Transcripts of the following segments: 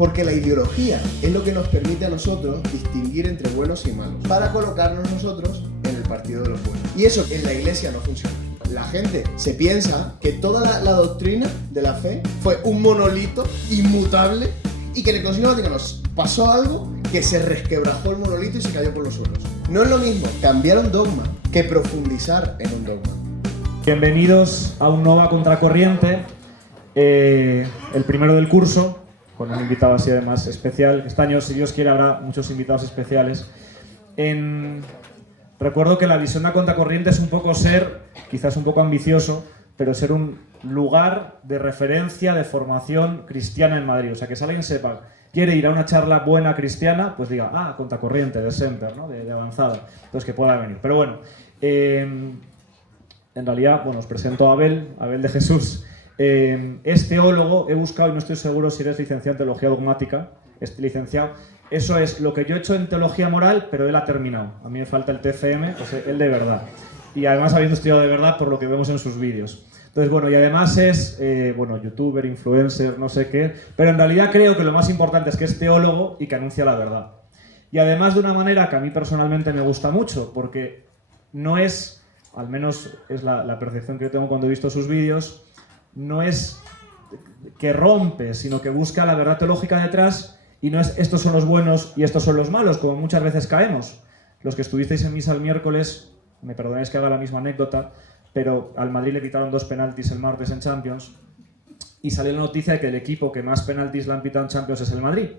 Porque la ideología es lo que nos permite a nosotros distinguir entre buenos y malos, para colocarnos nosotros en el partido de los buenos. Y eso en la iglesia no funciona. La gente se piensa que toda la doctrina de la fe fue un monolito inmutable y que en el Concilio Vaticano pasó algo que se resquebrajó el monolito y se cayó por los suelos. No es lo mismo cambiar un dogma que profundizar en un dogma. Bienvenidos a un Nova Contracorriente, el primero del curso, con un invitado así además especial. Este año, si Dios quiere, habrá muchos invitados especiales. Recuerdo que la visión de Contracorriente es un poco ser, quizás un poco ambicioso, pero ser un lugar de referencia, de formación cristiana en Madrid. O sea, que si alguien sepa, quiere ir a una charla buena cristiana, pues diga, Contracorriente, de Semper, ¿no? de avanzada. Entonces, que pueda venir. Pero bueno, en realidad, os presento a Abel de Jesús. Es teólogo, he buscado y no estoy seguro si eres licenciado en Teología Dogmática, es licenciado. Eso es lo que yo he hecho en Teología Moral, pero él ha terminado. A mí me falta el TFM, pues él de verdad. Y además habiendo estudiado de verdad por lo que vemos en sus vídeos. Entonces, y además es, youtuber, influencer, no sé qué, pero en realidad creo que lo más importante es que es teólogo y que anuncia la verdad. Y además de una manera que a mí personalmente me gusta mucho, porque no es, al menos es la percepción que yo tengo cuando he visto sus vídeos, no es que rompe, sino que busca la verdad teológica detrás y no es estos son los buenos y estos son los malos, como muchas veces caemos. Los que estuvisteis en misa el miércoles, me perdonáis que haga la misma anécdota, pero al Madrid le quitaron 2 penaltis el martes en Champions y salió la noticia de que el equipo que más penaltis le han pitado en Champions es el Madrid.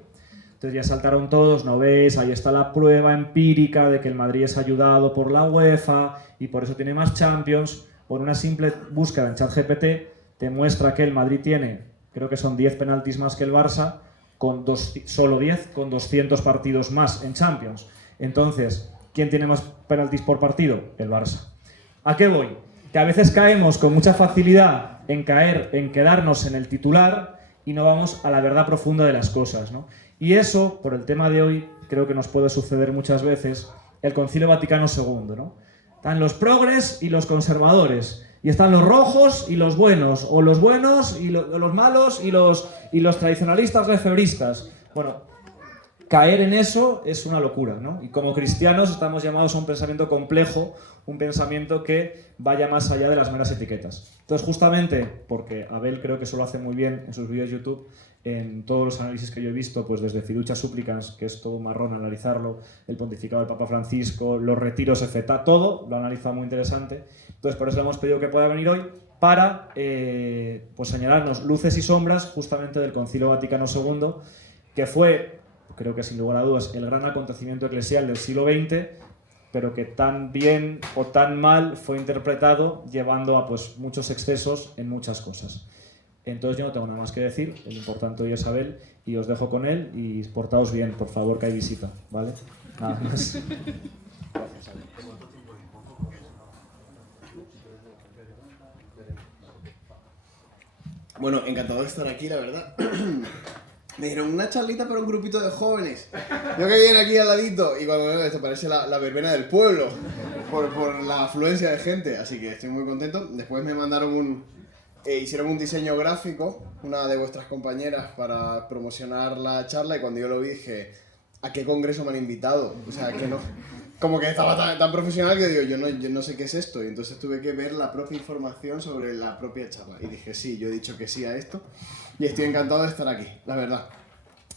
Entonces ya saltaron todos, ¿no ves? Ahí está la prueba empírica de que el Madrid es ayudado por la UEFA y por eso tiene más Champions. Por una simple búsqueda en ChatGPT te muestra que el Madrid tiene, creo que son 10 penaltis más que el Barça, solo 10, con 200 partidos más en Champions. Entonces, ¿quién tiene más penaltis por partido? El Barça. ¿A qué voy? Que a veces caemos con mucha facilidad en quedarnos en el titular y no vamos a la verdad profunda de las cosas, ¿no? Y eso, por el tema de hoy, creo que nos puede suceder muchas veces, el Concilio Vaticano II, ¿no? Están los progres y los conservadores. Y están los rojos y los buenos, o los buenos y los malos y los tradicionalistas lefebristas. Bueno, caer en eso es una locura, ¿no? Y como cristianos estamos llamados a un pensamiento complejo, un pensamiento que vaya más allá de las meras etiquetas. Entonces, justamente, porque Abel creo que eso lo hace muy bien en sus vídeos de YouTube, en todos los análisis que yo he visto, pues desde Fiducia Supplicans, que es todo un marrón analizarlo, el pontificado del Papa Francisco, los retiros FETA, todo lo ha analizado muy interesante. Entonces, por eso le hemos pedido que pueda venir hoy para señalarnos luces y sombras justamente del Concilio Vaticano II, que fue, creo que sin lugar a dudas, el gran acontecimiento eclesial del siglo XX, pero que tan bien o tan mal fue interpretado, llevando a muchos excesos en muchas cosas. Entonces yo no tengo nada más que decir, el importante hoy es Abel, y os dejo con él, y portaos bien, por favor, que hay visita, ¿vale? Nada más. Bueno, encantado de estar aquí, la verdad. Me dieron una charlita para un grupito de jóvenes. Yo que viene aquí al ladito y cuando veo esto parece la verbena del pueblo por la afluencia de gente, así que estoy muy contento. Después me mandaron hicieron un diseño gráfico, una de vuestras compañeras, para promocionar la charla y cuando yo lo vi dije, ¿a qué congreso me han invitado? O sea, que no... Como que estaba tan profesional que digo, yo no sé qué es esto, y entonces tuve que ver la propia información sobre la propia charla. Y dije, sí, yo he dicho que sí a esto, y estoy encantado de estar aquí, la verdad.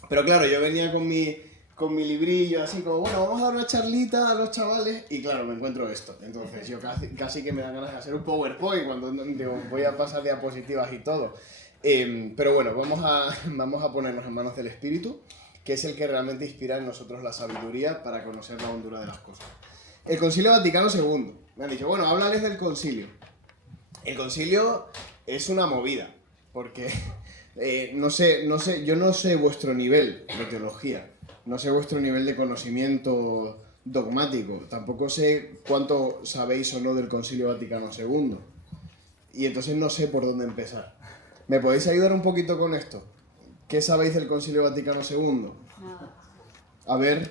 Pero claro, yo venía con mi librillo, así como, bueno, vamos a dar una charlita a los chavales, y claro, me encuentro esto. Entonces yo casi que me dan ganas de hacer un PowerPoint cuando digo, voy a pasar diapositivas y todo. Pero bueno, vamos a ponernos en manos del Espíritu, que es el que realmente inspira en nosotros la sabiduría para conocer la hondura de las cosas. El Concilio Vaticano II. Me han dicho, bueno, háblales del concilio. El concilio es una movida, porque yo no sé vuestro nivel de teología, no sé vuestro nivel de conocimiento dogmático, tampoco sé cuánto sabéis o no del Concilio Vaticano II, y entonces no sé por dónde empezar. ¿Me podéis ayudar un poquito con esto? ¿Qué sabéis del Concilio Vaticano II? A ver,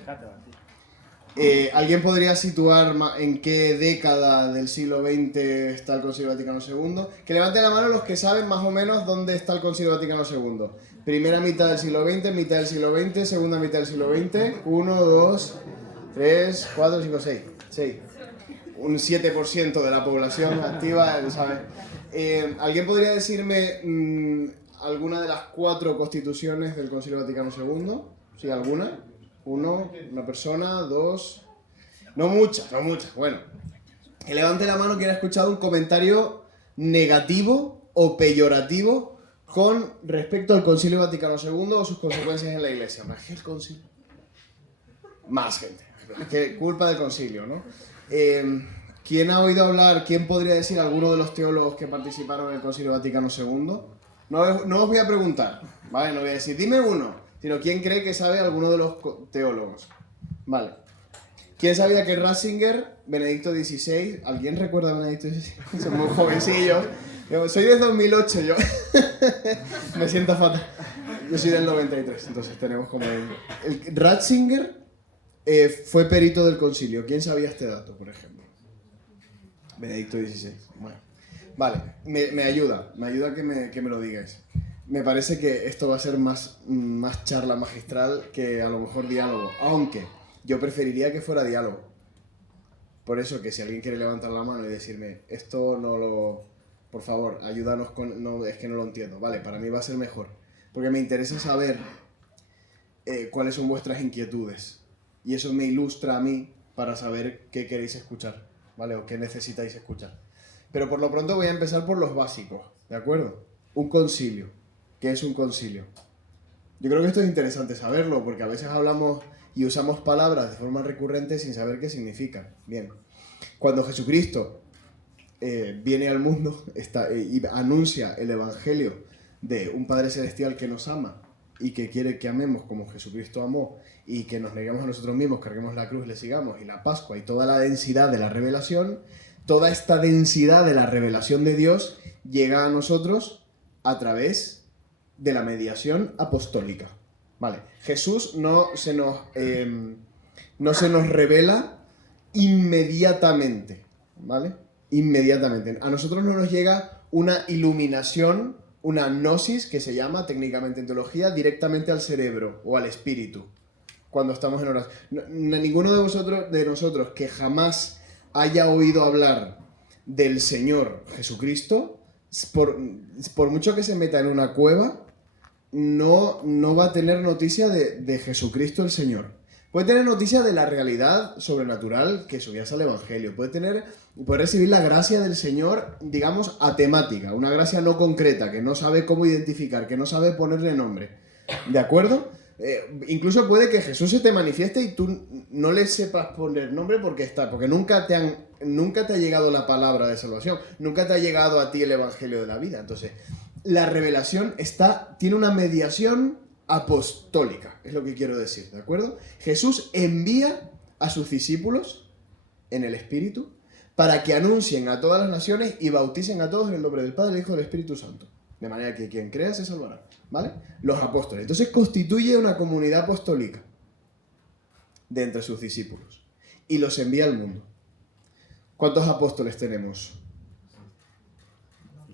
¿alguien podría situar en qué década del siglo XX está el Concilio Vaticano II? Que levanten la mano los que saben más o menos dónde está el Concilio Vaticano II. Primera mitad del siglo XX, mitad del siglo XX, segunda mitad del siglo XX. 1, 2, 3, 4, 5, 6. 6. Un 7% de la población activa, ¿sabes? ¿Alguien podría decirme alguna de las 4 constituciones del Concilio Vaticano II? ¿Sí, alguna? Una persona, 2... No muchas. Bueno, que levante la mano quien ha escuchado un comentario negativo o peyorativo con respecto al Concilio Vaticano II o sus consecuencias en la Iglesia. ¿Más que el concilio? Más gente. Es que culpa del concilio, ¿no? ¿Quién ha oído hablar, quién podría decir alguno de los teólogos que participaron en el Concilio Vaticano II? No os voy a preguntar, ¿vale? No voy a decir, dime uno, sino quién cree que sabe alguno de los teólogos. Vale. ¿Quién sabía que Ratzinger, Benedicto XVI, ¿alguien recuerda a Benedicto XVI? Son muy jovencillos. Soy de 2008 yo. Me siento fatal. Yo soy del 93, entonces tenemos como... Ratzinger fue perito del concilio. ¿Quién sabía este dato, por ejemplo? Benedicto XVI. Bueno. Vale, me ayuda que me lo digáis. Me parece que esto va a ser más charla magistral que a lo mejor diálogo. Aunque yo preferiría que fuera diálogo. Por eso que si alguien quiere levantar la mano y decirme, esto no lo... Por favor, ayúdanos con... No, es que no lo entiendo. Vale, para mí va a ser mejor. Porque me interesa saber cuáles son vuestras inquietudes. Y eso me ilustra a mí para saber qué queréis escuchar, ¿vale? O qué necesitáis escuchar. Pero por lo pronto voy a empezar por los básicos, ¿de acuerdo? Un concilio. ¿Qué es un concilio? Yo creo que esto es interesante saberlo, porque a veces hablamos y usamos palabras de forma recurrente sin saber qué significan. Bien. Cuando Jesucristo viene al mundo y anuncia el evangelio de un Padre Celestial que nos ama y que quiere que amemos como Jesucristo amó y que nos neguemos a nosotros mismos, carguemos la cruz, le sigamos, y la Pascua y toda la densidad de la revelación, toda esta densidad de la revelación de Dios llega a nosotros a través de la mediación apostólica. Vale, Jesús no se nos revela inmediatamente, ¿vale? Inmediatamente. A nosotros no nos llega una iluminación, una gnosis, que se llama técnicamente en teología, directamente al cerebro o al espíritu, cuando estamos en oración. Ninguno de nosotros que jamás haya oído hablar del Señor Jesucristo, por mucho que se meta en una cueva, no va a tener noticia de Jesucristo el Señor. Puede tener noticia de la realidad sobrenatural que subías al Evangelio. Puede recibir la gracia del Señor, digamos, atemática, una gracia no concreta, que no sabe cómo identificar, que no sabe ponerle nombre. ¿De acuerdo? Incluso puede que Jesús se te manifieste y tú no le sepas poner nombre porque nunca te ha llegado la palabra de salvación, nunca te ha llegado a ti el Evangelio de la vida. Entonces, la revelación tiene una mediación apostólica, es lo que quiero decir, ¿de acuerdo? Jesús envía a sus discípulos en el Espíritu para que anuncien a todas las naciones y bauticen a todos en el nombre del Padre, del Hijo y del Espíritu Santo. De manera que quien crea se salvará, ¿vale? Los apóstoles. Entonces constituye una comunidad apostólica de entre sus discípulos y los envía al mundo. ¿Cuántos apóstoles tenemos?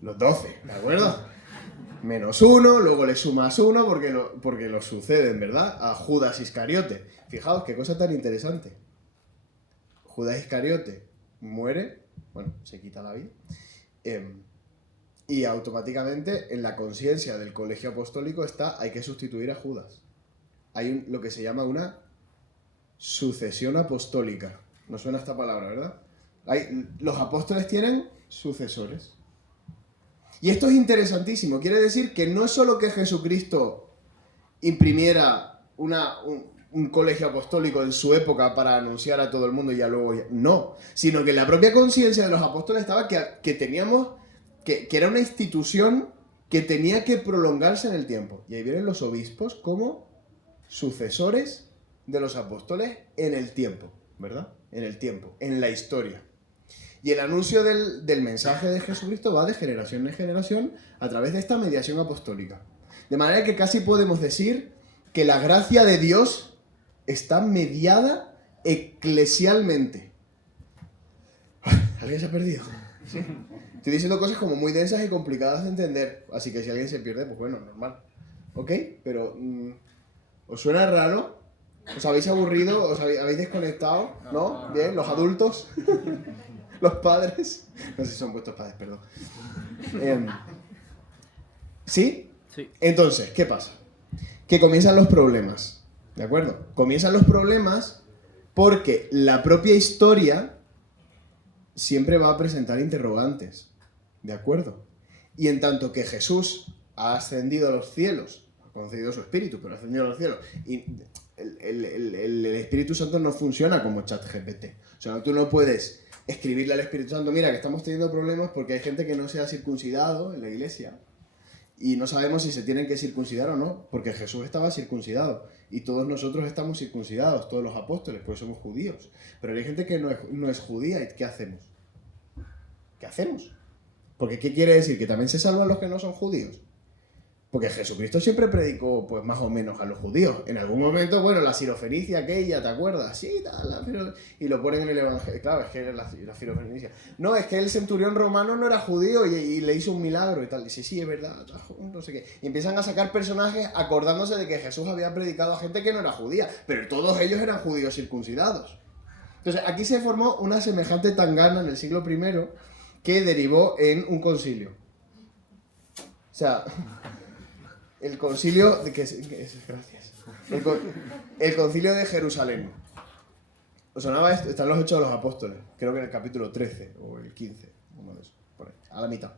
Los 12, ¿de acuerdo? Menos uno, luego le sumas uno porque lo suceden, ¿verdad? A Judas Iscariote. Fijaos qué cosa tan interesante. Judas Iscariote muere, bueno, se quita la vida, y automáticamente en la conciencia del colegio apostólico hay que sustituir a Judas. Hay lo que se llama una sucesión apostólica. ¿No suena esta palabra, verdad? Los apóstoles tienen sucesores. Y esto es interesantísimo. Quiere decir que no es solo que Jesucristo imprimiera un colegio apostólico en su época para anunciar a todo el mundo y ya luego... No, sino que en la propia conciencia de los apóstoles estaba que era una institución que tenía que prolongarse en el tiempo. Y ahí vienen los obispos como sucesores de los apóstoles en el tiempo, ¿verdad? En el tiempo, en la historia. Y el anuncio del mensaje de Jesucristo va de generación en generación a través de esta mediación apostólica. De manera que casi podemos decir que la gracia de Dios está mediada eclesialmente. ¿Alguien se ha perdido? ¿Sí? Estoy diciendo cosas como muy densas y complicadas de entender, así que si alguien se pierde, pues bueno, normal. ¿ok? Pero, ¿os suena raro? ¿Os habéis aburrido? ¿Os habéis desconectado? ¿No? ¿Bien? ¿Los adultos? ¿Los padres? No sé si son vuestros padres, perdón. ¿Sí? Sí. Entonces, ¿qué pasa? Que comienzan los problemas, ¿de acuerdo? Comienzan los problemas porque la propia historia siempre va a presentar interrogantes, ¿de acuerdo? Y en tanto que Jesús ha ascendido a los cielos, ha concedido su espíritu, pero ha ascendido a los cielos, y el Espíritu Santo no funciona como ChatGPT. O sea, tú no puedes escribirle al Espíritu Santo, mira, que estamos teniendo problemas porque hay gente que no se ha circuncidado en la iglesia y no sabemos si se tienen que circuncidar o no, porque Jesús estaba circuncidado y todos nosotros estamos circuncidados, todos los apóstoles, pues somos judíos. Pero hay gente que no es judía, ¿y qué hacemos? ¿Qué hacemos? Porque ¿qué quiere decir? ¿Que también se salvan los que no son judíos? Porque Jesucristo siempre predicó, pues más o menos a los judíos. En algún momento, bueno, la sirofenicia aquella, ¿te acuerdas? Sí, tal, y lo ponen en el Evangelio. Claro, es que la sirofenicia. No, es que el centurión romano no era judío y le hizo un milagro y tal. Dice, sí, es verdad, no sé qué. Y empiezan a sacar personajes acordándose de que Jesús había predicado a gente que no era judía, pero todos ellos eran judíos circuncidados. Entonces, aquí se formó una semejante tangana en el siglo I que derivó en un concilio. O sea, el concilio gracias. El concilio de Jerusalén. ¿Os sonaba esto? Están los Hechos de los Apóstoles, creo que en el capítulo 13 o el 15, uno de esos, por ahí, a la mitad.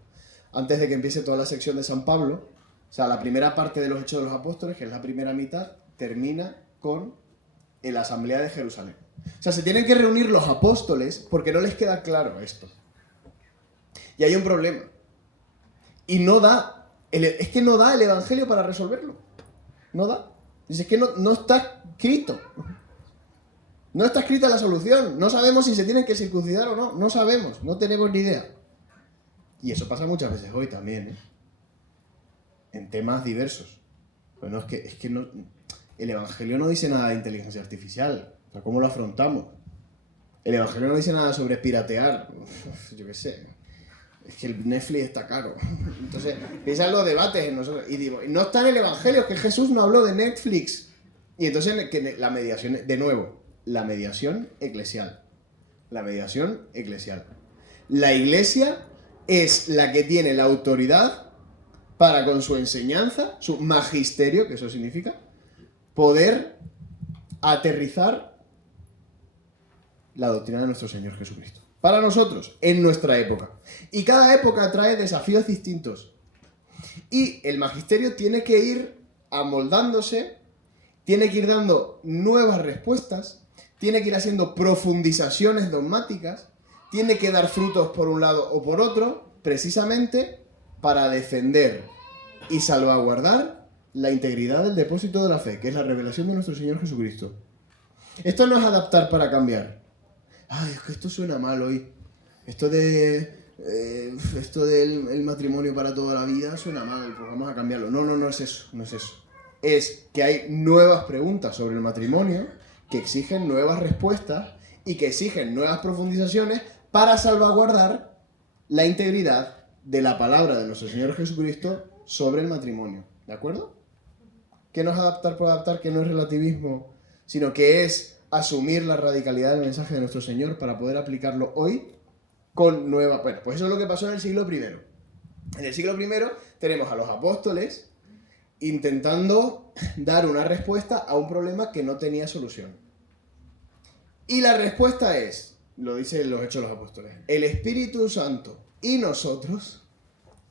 Antes de que empiece toda la sección de San Pablo, o sea, la primera parte de los Hechos de los Apóstoles, que es la primera mitad, termina con la Asamblea de Jerusalén. O sea, se tienen que reunir los apóstoles porque no les queda claro esto. Y hay un problema. Y no da es que no da el Evangelio para resolverlo. No da. Dice, es que no está escrito. No está escrita la solución. No sabemos si se tienen que circuncidar o no. No sabemos. No tenemos ni idea. Y eso pasa muchas veces hoy también, ¿eh? En temas diversos. Bueno, es que no, el Evangelio no dice nada de inteligencia artificial. O sea, ¿cómo lo afrontamos? El Evangelio no dice nada sobre piratear. Yo qué sé. Es que el Netflix está caro. Entonces, piensan los debates en nosotros. Y digo, no está en el Evangelio, es que Jesús no habló de Netflix. Y entonces, que la mediación, de nuevo, la mediación eclesial. La mediación eclesial. La iglesia es la que tiene la autoridad para, con su enseñanza, su magisterio, que eso significa, poder aterrizar la doctrina de nuestro Señor Jesucristo. Para nosotros, en nuestra época. Y cada época trae desafíos distintos. Y el magisterio tiene que ir amoldándose, tiene que ir dando nuevas respuestas, tiene que ir haciendo profundizaciones dogmáticas, tiene que dar frutos por un lado o por otro, precisamente para defender y salvaguardar la integridad del depósito de la fe, que es la revelación de nuestro Señor Jesucristo. Esto no es adaptar para cambiar. Ay, es que esto suena mal hoy. Esto del matrimonio para toda la vida suena mal, pues vamos a cambiarlo. No es eso, no es eso. Es que hay nuevas preguntas sobre el matrimonio que exigen nuevas respuestas y que exigen nuevas profundizaciones para salvaguardar la integridad de la palabra de nuestro Señor Jesucristo sobre el matrimonio. ¿De acuerdo? Que no es adaptar por adaptar, que no es relativismo, sino que es asumir la radicalidad del mensaje de nuestro Señor para poder aplicarlo hoy con nueva... Bueno, pues eso es lo que pasó en el siglo I. En el siglo I tenemos a los apóstoles intentando dar una respuesta a un problema que no tenía solución. Y la respuesta es, lo dicen los Hechos de los Apóstoles, el Espíritu Santo y nosotros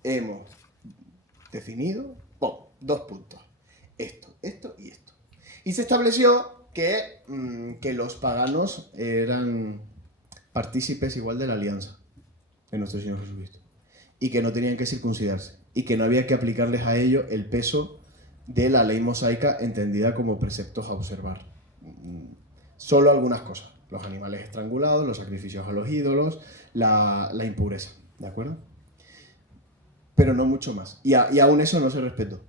hemos definido, dos puntos, esto y esto. Y se estableció que los paganos eran partícipes igual de la alianza de nuestro Señor Jesucristo y que no tenían que circuncidarse y que no había que aplicarles a ellos el peso de la ley mosaica entendida como preceptos a observar. Solo algunas cosas, los animales estrangulados, los sacrificios a los ídolos, la impureza, ¿de acuerdo? Pero no mucho más. Y aún eso no se respetó.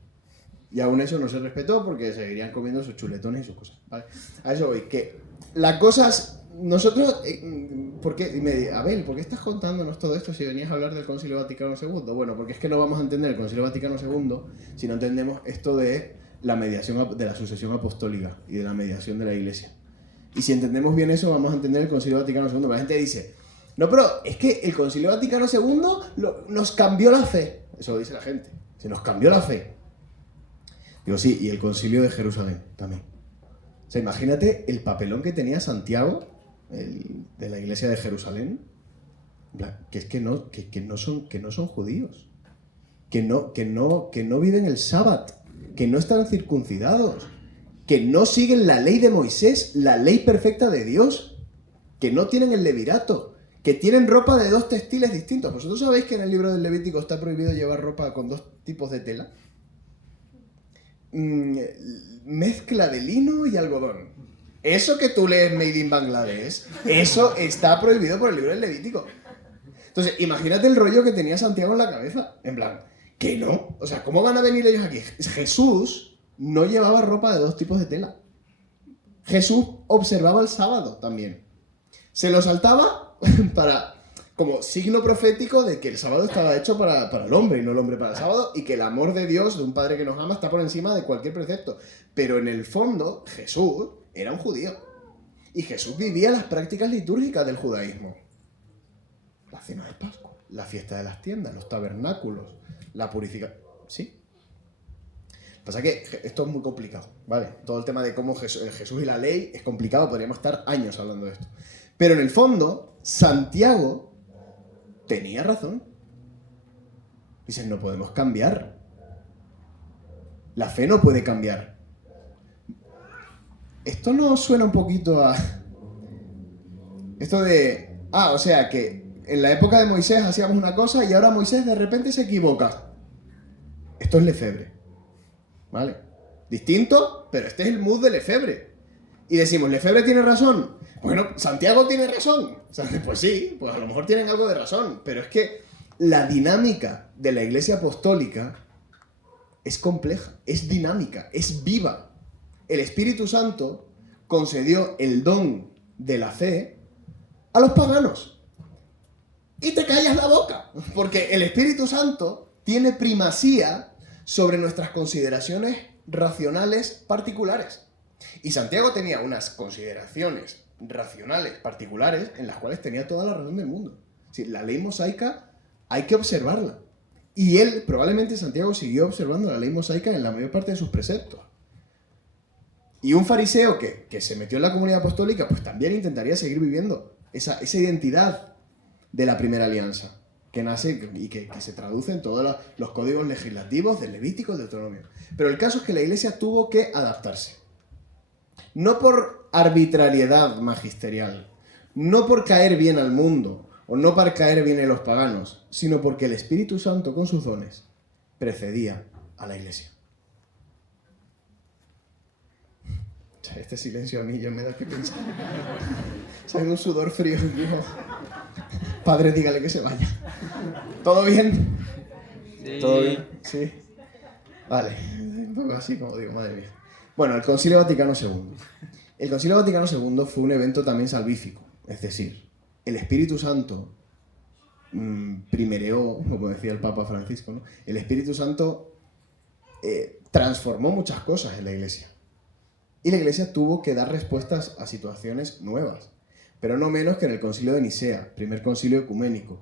Y aún eso no se respetó porque seguirían comiendo sus chuletones y sus cosas, ¿vale? A eso voy, que las cosas... Nosotros, ¿por qué? Dime, Abel, ¿por qué estás contándonos todo esto si venías a hablar del Concilio Vaticano II? Bueno, porque es que no vamos a entender el Concilio Vaticano II si no entendemos esto de la mediación, de la sucesión apostólica y de la mediación de la Iglesia. Y si entendemos bien eso, vamos a entender el Concilio Vaticano II. La gente dice, no, pero es que el Concilio Vaticano II nos cambió la fe. Eso lo dice la gente. Se nos cambió la fe. Digo, sí, y el Concilio de Jerusalén también. O sea, imagínate el papelón que tenía Santiago, de la Iglesia de Jerusalén, que es que no son judíos, que no viven el sábado, que no están circuncidados, que no siguen la ley de Moisés, la ley perfecta de Dios, que no tienen el levirato, que tienen ropa de 2 textiles distintos. ¿Vosotros sabéis que en el libro del Levítico está prohibido llevar ropa con 2 tipos de tela? Mezcla de lino y algodón. Eso que tú lees Made in Bangladesh, eso está prohibido por el libro del Levítico. Entonces, imagínate el rollo que tenía Santiago en la cabeza. En plan, que no. O sea, ¿cómo van a venir ellos aquí? Jesús no llevaba ropa de 2 tipos de tela. Jesús observaba el sábado también. Se lo saltaba como signo profético de que el sábado estaba hecho para el hombre y no el hombre para el sábado, y que el amor de Dios, de un Padre que nos ama, está por encima de cualquier precepto. Pero en el fondo, Jesús era un judío. Y Jesús vivía las prácticas litúrgicas del judaísmo. La cena de Pascua, la fiesta de las tiendas, los tabernáculos, la purificación. ¿Sí? Pasa que esto es muy complicado, ¿vale? Todo el tema de cómo Jesús y la ley es complicado, podríamos estar años hablando de esto. Pero en el fondo, Santiago tenía razón. Dicen, no podemos cambiar. La fe no puede cambiar. Esto no suena un poquito a... Esto de... o sea que en la época de Moisés hacíamos una cosa y ahora Moisés de repente se equivoca. Esto es Lefebvre, ¿vale? Distinto, pero este es el mood de Lefebvre. Y decimos, ¿Lefebvre tiene razón? Bueno, Santiago tiene razón. O sea, pues sí, pues a lo mejor tienen algo de razón. Pero es que la dinámica de la Iglesia Apostólica es compleja, es dinámica, es viva. El Espíritu Santo concedió el don de la fe a los paganos. Y te callas la boca, porque el Espíritu Santo tiene primacía sobre nuestras consideraciones racionales particulares. Y Santiago tenía unas consideraciones racionales particulares en las cuales tenía toda la razón del mundo. Es decir, la ley mosaica hay que observarla. Y él, probablemente Santiago, siguió observando la ley mosaica en la mayor parte de sus preceptos. Y un fariseo que se metió en la comunidad apostólica, pues también intentaría seguir viviendo esa identidad de la primera alianza, que nace y que se traduce en todos los códigos legislativos del Levítico y del Deuteronomio. Pero el caso es que la Iglesia tuvo que adaptarse. No por arbitrariedad magisterial, no por caer bien al mundo, o no para caer bien a los paganos, sino porque el Espíritu Santo con sus dones precedía a la Iglesia. Este silencio a mí ya me da que pensar. Sale un sudor frío. Digo, padre, dígale que se vaya. ¿Todo bien? Sí. ¿Todo bien? Sí. Vale. Un poco así como digo, madre mía. Bueno, el Concilio Vaticano II. El Concilio Vaticano II fue un evento también salvífico. Es decir, el Espíritu Santo primereó, como decía el Papa Francisco, ¿no? El Espíritu Santo transformó muchas cosas en la Iglesia. Y la Iglesia tuvo que dar respuestas a situaciones nuevas, pero no menos que en el Concilio de Nicea, primer concilio ecuménico.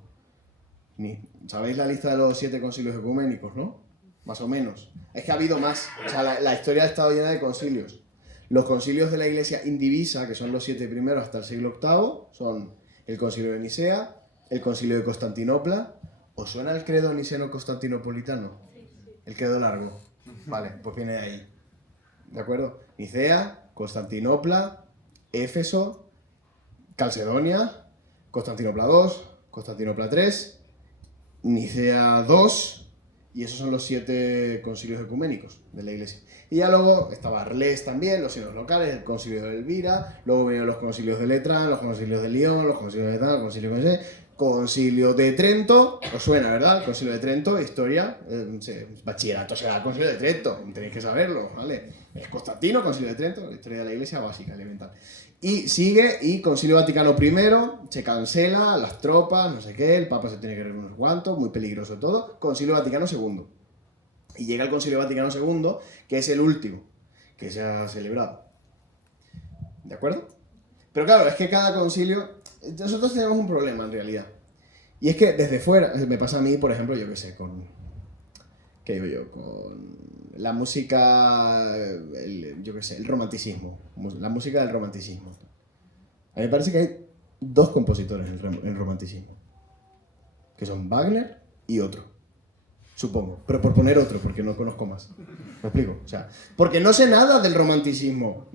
¿Sabéis la lista de los 7 concilios ecuménicos, no? Más o menos. Es que ha habido más. O sea, la historia ha estado llena de concilios. Los concilios de la Iglesia indivisa, que son los 7 primeros hasta el siglo VIII, son el Concilio de Nicea, el Concilio de Constantinopla. ¿Os suena el credo niceno-constantinopolitano? El credo largo. Vale, pues viene de ahí. ¿De acuerdo? Nicea, Constantinopla, Éfeso, Calcedonia, Constantinopla II, Constantinopla III, Nicea II, y esos son los 7 concilios ecuménicos de la Iglesia. Y ya luego estaba Arles también, los sínodos locales, el concilio de Elvira, luego vinieron los concilios de Letrán, los concilios de Lyon, los concilios de tal, los concilios de... Concilio de Trento, os suena, ¿verdad? Concilio de Trento, historia, bachillerato será el Concilio de Trento, tenéis que saberlo, ¿vale? Es Constantino, Concilio de Trento, la historia de la Iglesia básica, elemental. Y sigue, y Concilio Vaticano I, se cancela, las tropas, no sé qué, el Papa se tiene que reunir unos cuantos, muy peligroso todo, Concilio Vaticano II. Y llega el Concilio Vaticano II, que es el último que se ha celebrado. ¿De acuerdo? Pero claro, es que cada concilio... Nosotros tenemos un problema en realidad. Y es que desde fuera, me pasa a mí, por ejemplo, yo qué sé, con... ¿Qué digo yo? Con la música... yo qué sé, el romanticismo. La música del romanticismo. A mí me parece que hay dos compositores en romanticismo. Que son Wagner y otro. Supongo. Pero por poner otro, porque no conozco más. ¿Me explico? O sea, porque no sé nada del romanticismo.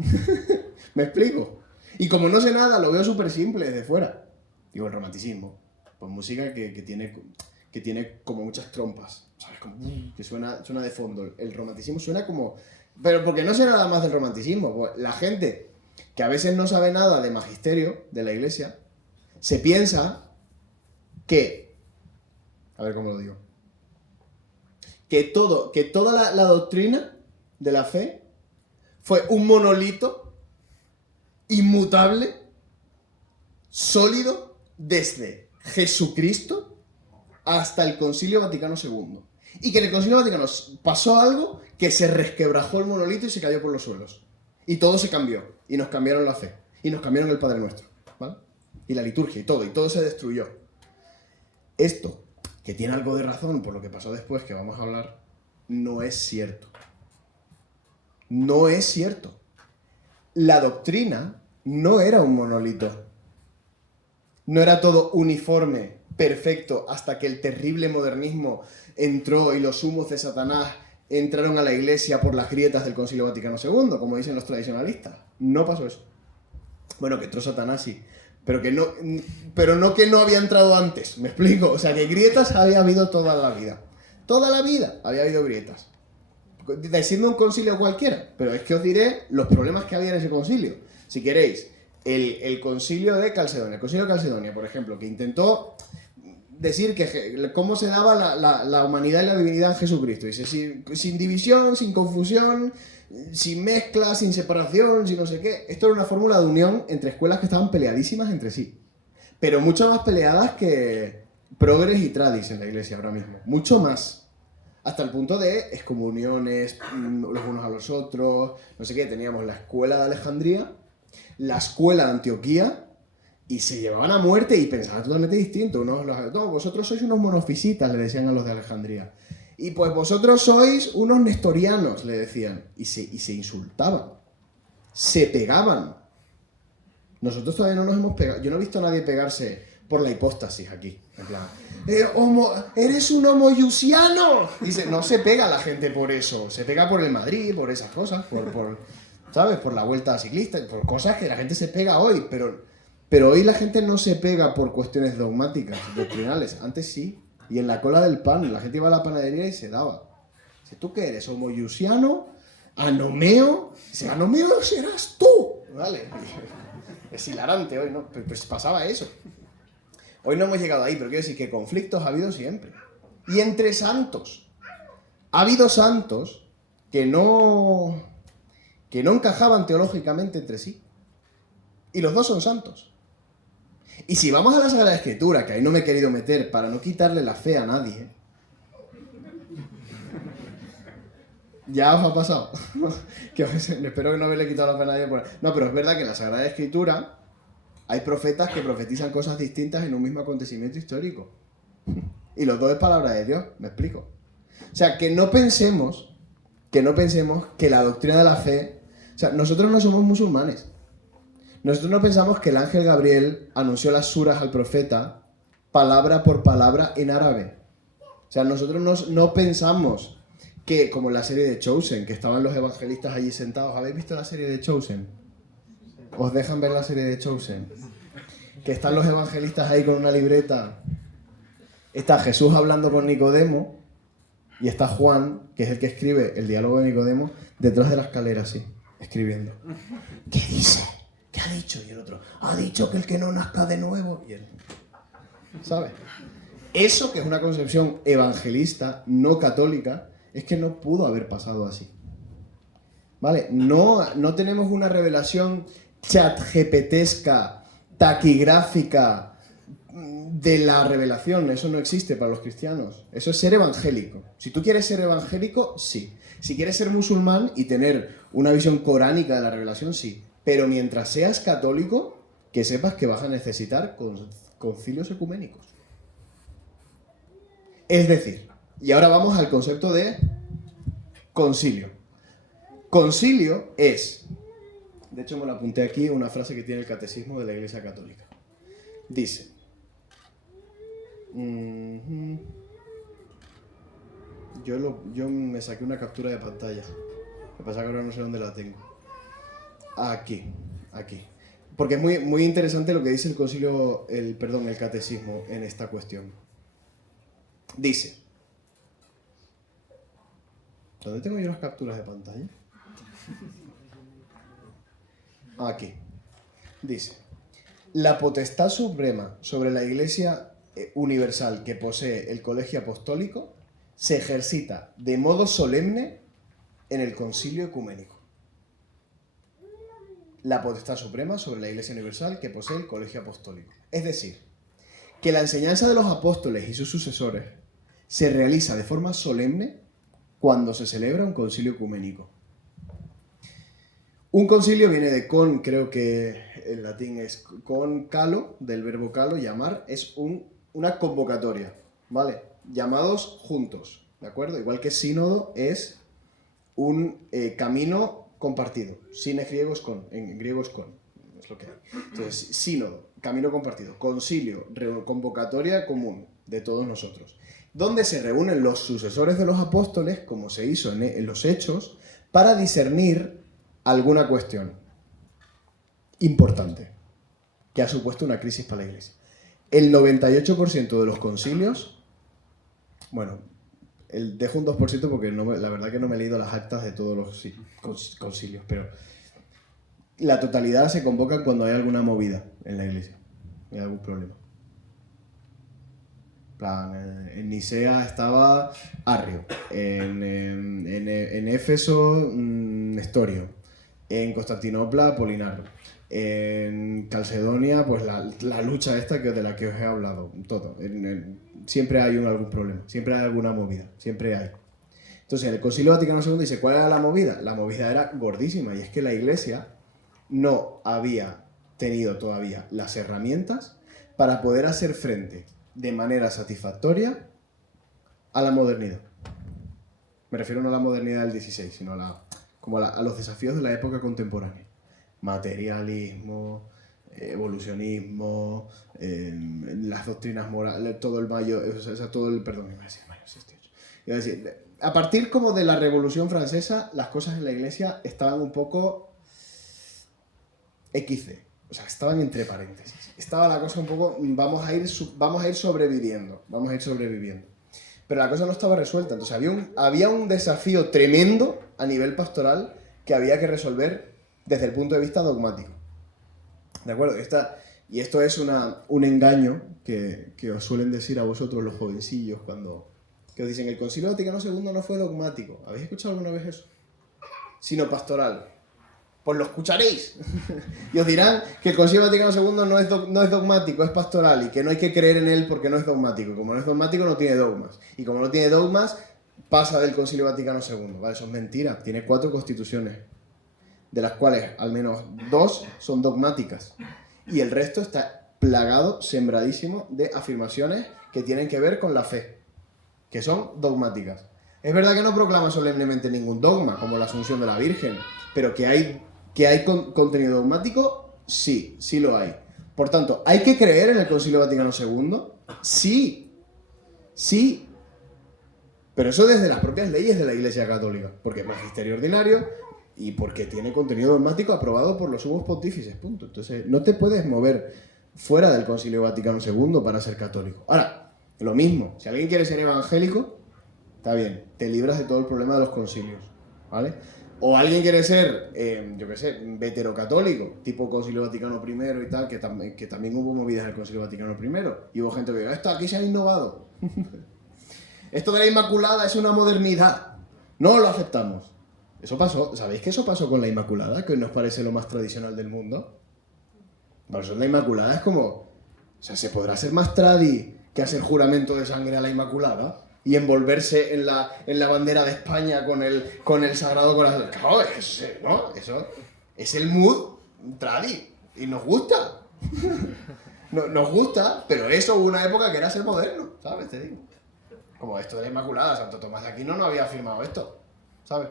¿Me explico? Y como no sé nada, lo veo súper simple desde fuera. Digo, el romanticismo. Pues música que tiene como muchas trompas. ¿Sabes? Como, que suena de fondo. El romanticismo suena como... Pero porque no sé nada más del romanticismo. Pues la gente que a veces no sabe nada de magisterio, de la iglesia, se piensa que... A ver cómo lo digo. Que toda la doctrina de la fe fue un monolito inmutable, sólido, desde Jesucristo hasta el Concilio Vaticano II. Y que en el Concilio Vaticano pasó algo que se resquebrajó el monolito y se cayó por los suelos. Y todo se cambió. Y nos cambiaron la fe. Y nos cambiaron el Padre Nuestro. ¿Vale? Y la liturgia y todo se destruyó. Esto, que tiene algo de razón por lo que pasó después, que vamos a hablar, no es cierto. No es cierto. La doctrina no era un monolito. No era todo uniforme, perfecto, hasta que el terrible modernismo entró y los humos de Satanás entraron a la iglesia por las grietas del Concilio Vaticano II, como dicen los tradicionalistas. No pasó eso. Bueno, que entró Satanás sí, pero no que no había entrado antes, ¿me explico? O sea, que grietas había habido toda la vida. Toda la vida había habido grietas. Siendo un concilio cualquiera, pero es que os diré los problemas que había en ese concilio. Si queréis, el concilio de Calcedonia, el concilio de Calcedonia, por ejemplo, que intentó decir que cómo se daba la humanidad y la divinidad en Jesucristo. Dice, sin división, sin confusión, sin mezcla, sin separación, sin no sé qué. Esto era una fórmula de unión entre escuelas que estaban peleadísimas entre sí. Pero mucho más peleadas que progres y tradis en la iglesia ahora mismo. Mucho más. Hasta el punto de excomuniones los unos a los otros, no sé qué. Teníamos la escuela de Alejandría, la escuela de Antioquía, y se llevaban a muerte y pensaban totalmente distinto. No, vosotros sois unos monofisitas, le decían a los de Alejandría. Y pues vosotros sois unos nestorianos, le decían. Y se insultaban. Se pegaban. Nosotros todavía no nos hemos pegado. Yo no he visto a nadie pegarse por la hipóstasis aquí. En plan, eres un homoiusiano. Dice, no se pega la gente por eso. Se pega por el Madrid, por esas cosas, ¿sabes? Por la vuelta ciclista, por cosas que la gente se pega hoy. Pero hoy la gente no se pega por cuestiones dogmáticas, doctrinales. Antes sí. Y en la cola del pan, la gente iba a la panadería y se daba. Dice, ¿tú qué eres? ¿Homoiusiano? ¿Anomeo? Dice, ¿Anomeo serás tú? Vale. Es hilarante hoy, ¿no? Pues pasaba eso. Hoy no hemos llegado ahí, pero quiero decir que conflictos ha habido siempre. Y entre santos. Ha habido santos que no encajaban teológicamente entre sí. Y los dos son santos. Y si vamos a la Sagrada Escritura, que ahí no me he querido meter para no quitarle la fe a nadie, ya os ha pasado. Espero que no haberle quitado la fe a nadie. No, pero es verdad que en la Sagrada Escritura hay profetas que profetizan cosas distintas en un mismo acontecimiento histórico. Y los dos es palabra de Dios, me explico. O sea, que no pensemos que la doctrina de la fe... O sea, nosotros no somos musulmanes. Nosotros no pensamos que el ángel Gabriel anunció las suras al profeta palabra por palabra en árabe. O sea, nosotros no pensamos que, como en la serie de Chosen, que estaban los evangelistas allí sentados. ¿Habéis visto la serie de Chosen? ¿Os dejan ver la serie de Chosen? Que están los evangelistas ahí con una libreta. Está Jesús hablando con Nicodemo y está Juan, que es el que escribe el diálogo de Nicodemo, detrás de la escalera así, escribiendo. ¿Qué dice? ¿Qué ha dicho? Y el otro, ha dicho que el que no nazca de nuevo. Y él, ¿sabes? Eso, que es una concepción evangelista, no católica, es que no pudo haber pasado así. ¿Vale? No tenemos una revelación chatgptesca, taquigráfica de la revelación. Eso no existe para los cristianos. Eso es ser evangélico. Si tú quieres ser evangélico, sí. Si quieres ser musulmán y tener una visión coránica de la revelación, sí. Pero mientras seas católico, que sepas que vas a necesitar concilios ecuménicos. Es decir, y ahora vamos al concepto de concilio. Concilio es, de hecho me lo apunté aquí, una frase que tiene el Catecismo de la Iglesia Católica. Dice, yo me saqué una captura de pantalla, lo que pasa es que ahora no sé dónde la tengo. Aquí. Porque es muy interesante lo que dice el Catecismo en esta cuestión. Dice, ¿dónde tengo yo las capturas de pantalla? Aquí. Dice, la potestad suprema sobre la Iglesia universal que posee el Colegio Apostólico se ejercita de modo solemne en el Concilio Ecuménico. La potestad suprema sobre la Iglesia universal que posee el Colegio Apostólico. Es decir, que la enseñanza de los apóstoles y sus sucesores se realiza de forma solemne cuando se celebra un concilio ecuménico. Un concilio viene de con, creo que en latín es con calo, del verbo calo, llamar, es una convocatoria, ¿vale? Llamados juntos, ¿de acuerdo? Igual que sínodo es un camino compartido. Sin griegos con, en griego es con, es lo que hay. Entonces, sínodo, camino compartido. Concilio, convocatoria común de todos nosotros. Donde se reúnen los sucesores de los apóstoles, como se hizo en los Hechos, para discernir alguna cuestión importante que ha supuesto una crisis para la Iglesia. El 98% de los concilios, bueno, dejo un 2% porque la verdad que no me he leído las actas de todos los concilios, pero la totalidad se convocan cuando hay alguna movida en la Iglesia, hay algún problema. En Nicea estaba Arrio, en Éfeso Nestorio, en Constantinopla Polinar, en Calcedonia pues la lucha esta de la que os he hablado, todo. Siempre hay algún problema, siempre hay alguna movida, siempre hay. Entonces el Concilio Vaticano II dice, ¿cuál era la movida? La movida era gordísima y es que la Iglesia no había tenido todavía las herramientas para poder hacer frente de manera satisfactoria a la modernidad. Me refiero no a la modernidad del 16, sino a los desafíos de la época contemporánea. Materialismo, evolucionismo, las doctrinas morales, todo el mayo, perdón, iba a decir mayo 68. Iba a decir, a partir como de la Revolución Francesa, las cosas en la Iglesia estaban un poco XC. O sea, estaban entre paréntesis. Estaba la cosa un poco, vamos a ir sobreviviendo. Pero la cosa no estaba resuelta. Entonces había un desafío tremendo a nivel pastoral que había que resolver desde el punto de vista dogmático. ¿De acuerdo? Y esto es un engaño que os suelen decir a vosotros los jovencillos que os dicen el Concilio Vaticano II no fue dogmático. ¿Habéis escuchado alguna vez eso? Sino pastoral. Pues lo escucharéis. Y os dirán que el Concilio Vaticano II no es dogmático, es pastoral y que no hay que creer en él porque no es dogmático. Como no es dogmático, no tiene dogmas. Y como no tiene dogmas, pasa del Concilio Vaticano II. ¿Vale? Eso es mentira. Tiene 4 constituciones, de las cuales al menos 2 son dogmáticas. Y el resto está plagado, sembradísimo de afirmaciones que tienen que ver con la fe, que son dogmáticas. Es verdad que no proclama solemnemente ningún dogma, como la Asunción de la Virgen, pero que hay contenido dogmático, sí lo hay. Por tanto, ¿hay que creer en el Concilio Vaticano II? Sí. Pero eso desde las propias leyes de la Iglesia Católica, porque es magisterio ordinario y porque tiene contenido dogmático aprobado por los sumos pontífices, punto. Entonces, no te puedes mover fuera del Concilio Vaticano II para ser católico. Ahora, lo mismo, si alguien quiere ser evangélico, está bien, te libras de todo el problema de los concilios, ¿vale? O alguien quiere ser, yo qué sé, veterocatólico, tipo Concilio Vaticano I y tal, que también hubo movidas del Concilio Vaticano I. Y hubo gente que dijo, esto aquí se ha innovado. Esto de la Inmaculada es una modernidad. No lo aceptamos. Eso pasó. ¿Sabéis que eso pasó con la Inmaculada? Que hoy nos parece lo más tradicional del mundo. Por eso la Inmaculada es como... O sea, ¿se podrá ser más tradi que hacer juramento de sangre a la Inmaculada? Y envolverse en la bandera de España con el Sagrado Corazón. Claro, eso es el mood tradi. Y nos gusta. Nos gusta, pero eso hubo una época que era ser moderno, ¿sabes? Te digo. Como esto de la Inmaculada, Santo Tomás de Aquino no había firmado esto, ¿sabes?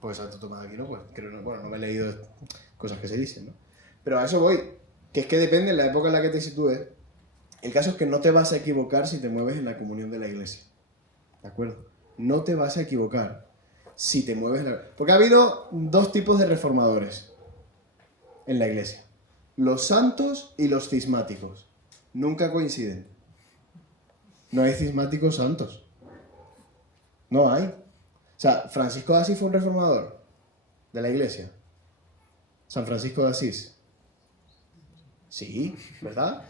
Pues Santo Tomás de Aquino, pues creo, bueno, no me he leído cosas que se dicen, ¿no? Pero a eso voy, que es que depende de la época en la que te sitúes. El caso es que no te vas a equivocar si te mueves en la comunión de la iglesia, ¿de acuerdo? No te vas a equivocar si te mueves en la... Porque ha habido dos tipos de reformadores en la iglesia. Los santos y los cismáticos. Nunca coinciden. No hay cismáticos santos. No hay. O sea, Francisco de Asís fue un reformador de la iglesia. San Francisco de Asís. Sí, ¿verdad?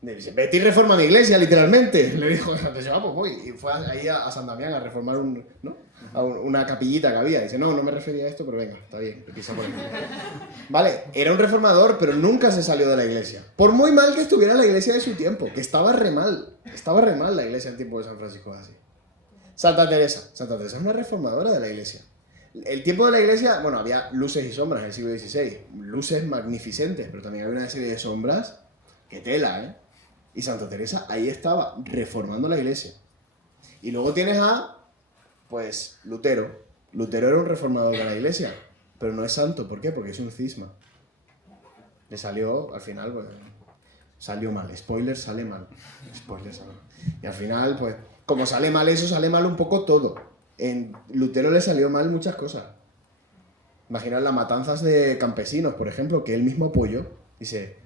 Dice, vete y reforma mi iglesia, literalmente. Le dijo, pues voy. Y fue ahí a San Damián a reformar una capillita que había. Dice, no me refería a esto, pero venga, está bien, empieza por aquí. Vale, era un reformador, pero nunca se salió de la iglesia. Por muy mal que estuviera la iglesia de su tiempo, que estaba re mal. Estaba re mal la iglesia en tiempo de San Francisco de Asís. Santa Teresa es una reformadora de la iglesia. El tiempo de la iglesia, bueno, había luces y sombras en el siglo XVI. Luces magnificentes, pero también había una serie de sombras que tela, ¿eh? Y Santa Teresa ahí estaba reformando la iglesia. Y luego tienes pues, Lutero. Lutero era un reformador de la iglesia, pero no es santo. ¿Por qué? Porque es un cisma. Le salió, al final, pues, salió mal. Spoiler, sale mal. Y al final, pues, como sale mal eso, sale mal un poco todo. En Lutero le salió mal muchas cosas. Imaginad las matanzas de campesinos, por ejemplo, que él mismo apoyó. Dice...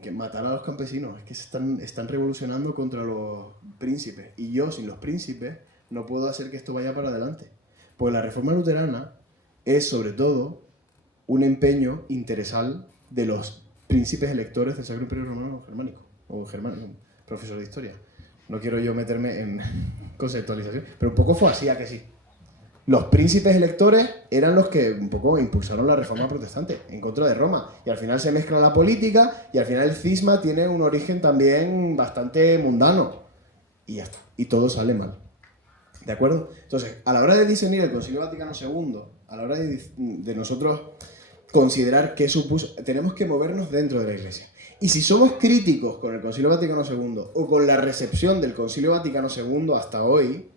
que matar a los campesinos, es que están revolucionando contra los príncipes, y yo sin los príncipes no puedo hacer que esto vaya para adelante. Pues la reforma luterana es sobre todo un empeño interesal de los príncipes electores del Sacro Imperio Romano Germánico, o germánico, profesor de historia. No quiero yo meterme en conceptualización, pero un poco fue así, ¿a que sí? Los príncipes electores eran los que un poco impulsaron la reforma protestante en contra de Roma. Y al final se mezcla la política y al final el cisma tiene un origen también bastante mundano. Y ya está. Y todo sale mal. ¿De acuerdo? Entonces, a la hora de discernir el Concilio Vaticano II, a la hora de nosotros considerar qué supuso, tenemos que movernos dentro de la Iglesia. Y si somos críticos con el Concilio Vaticano II o con la recepción del Concilio Vaticano II hasta hoy,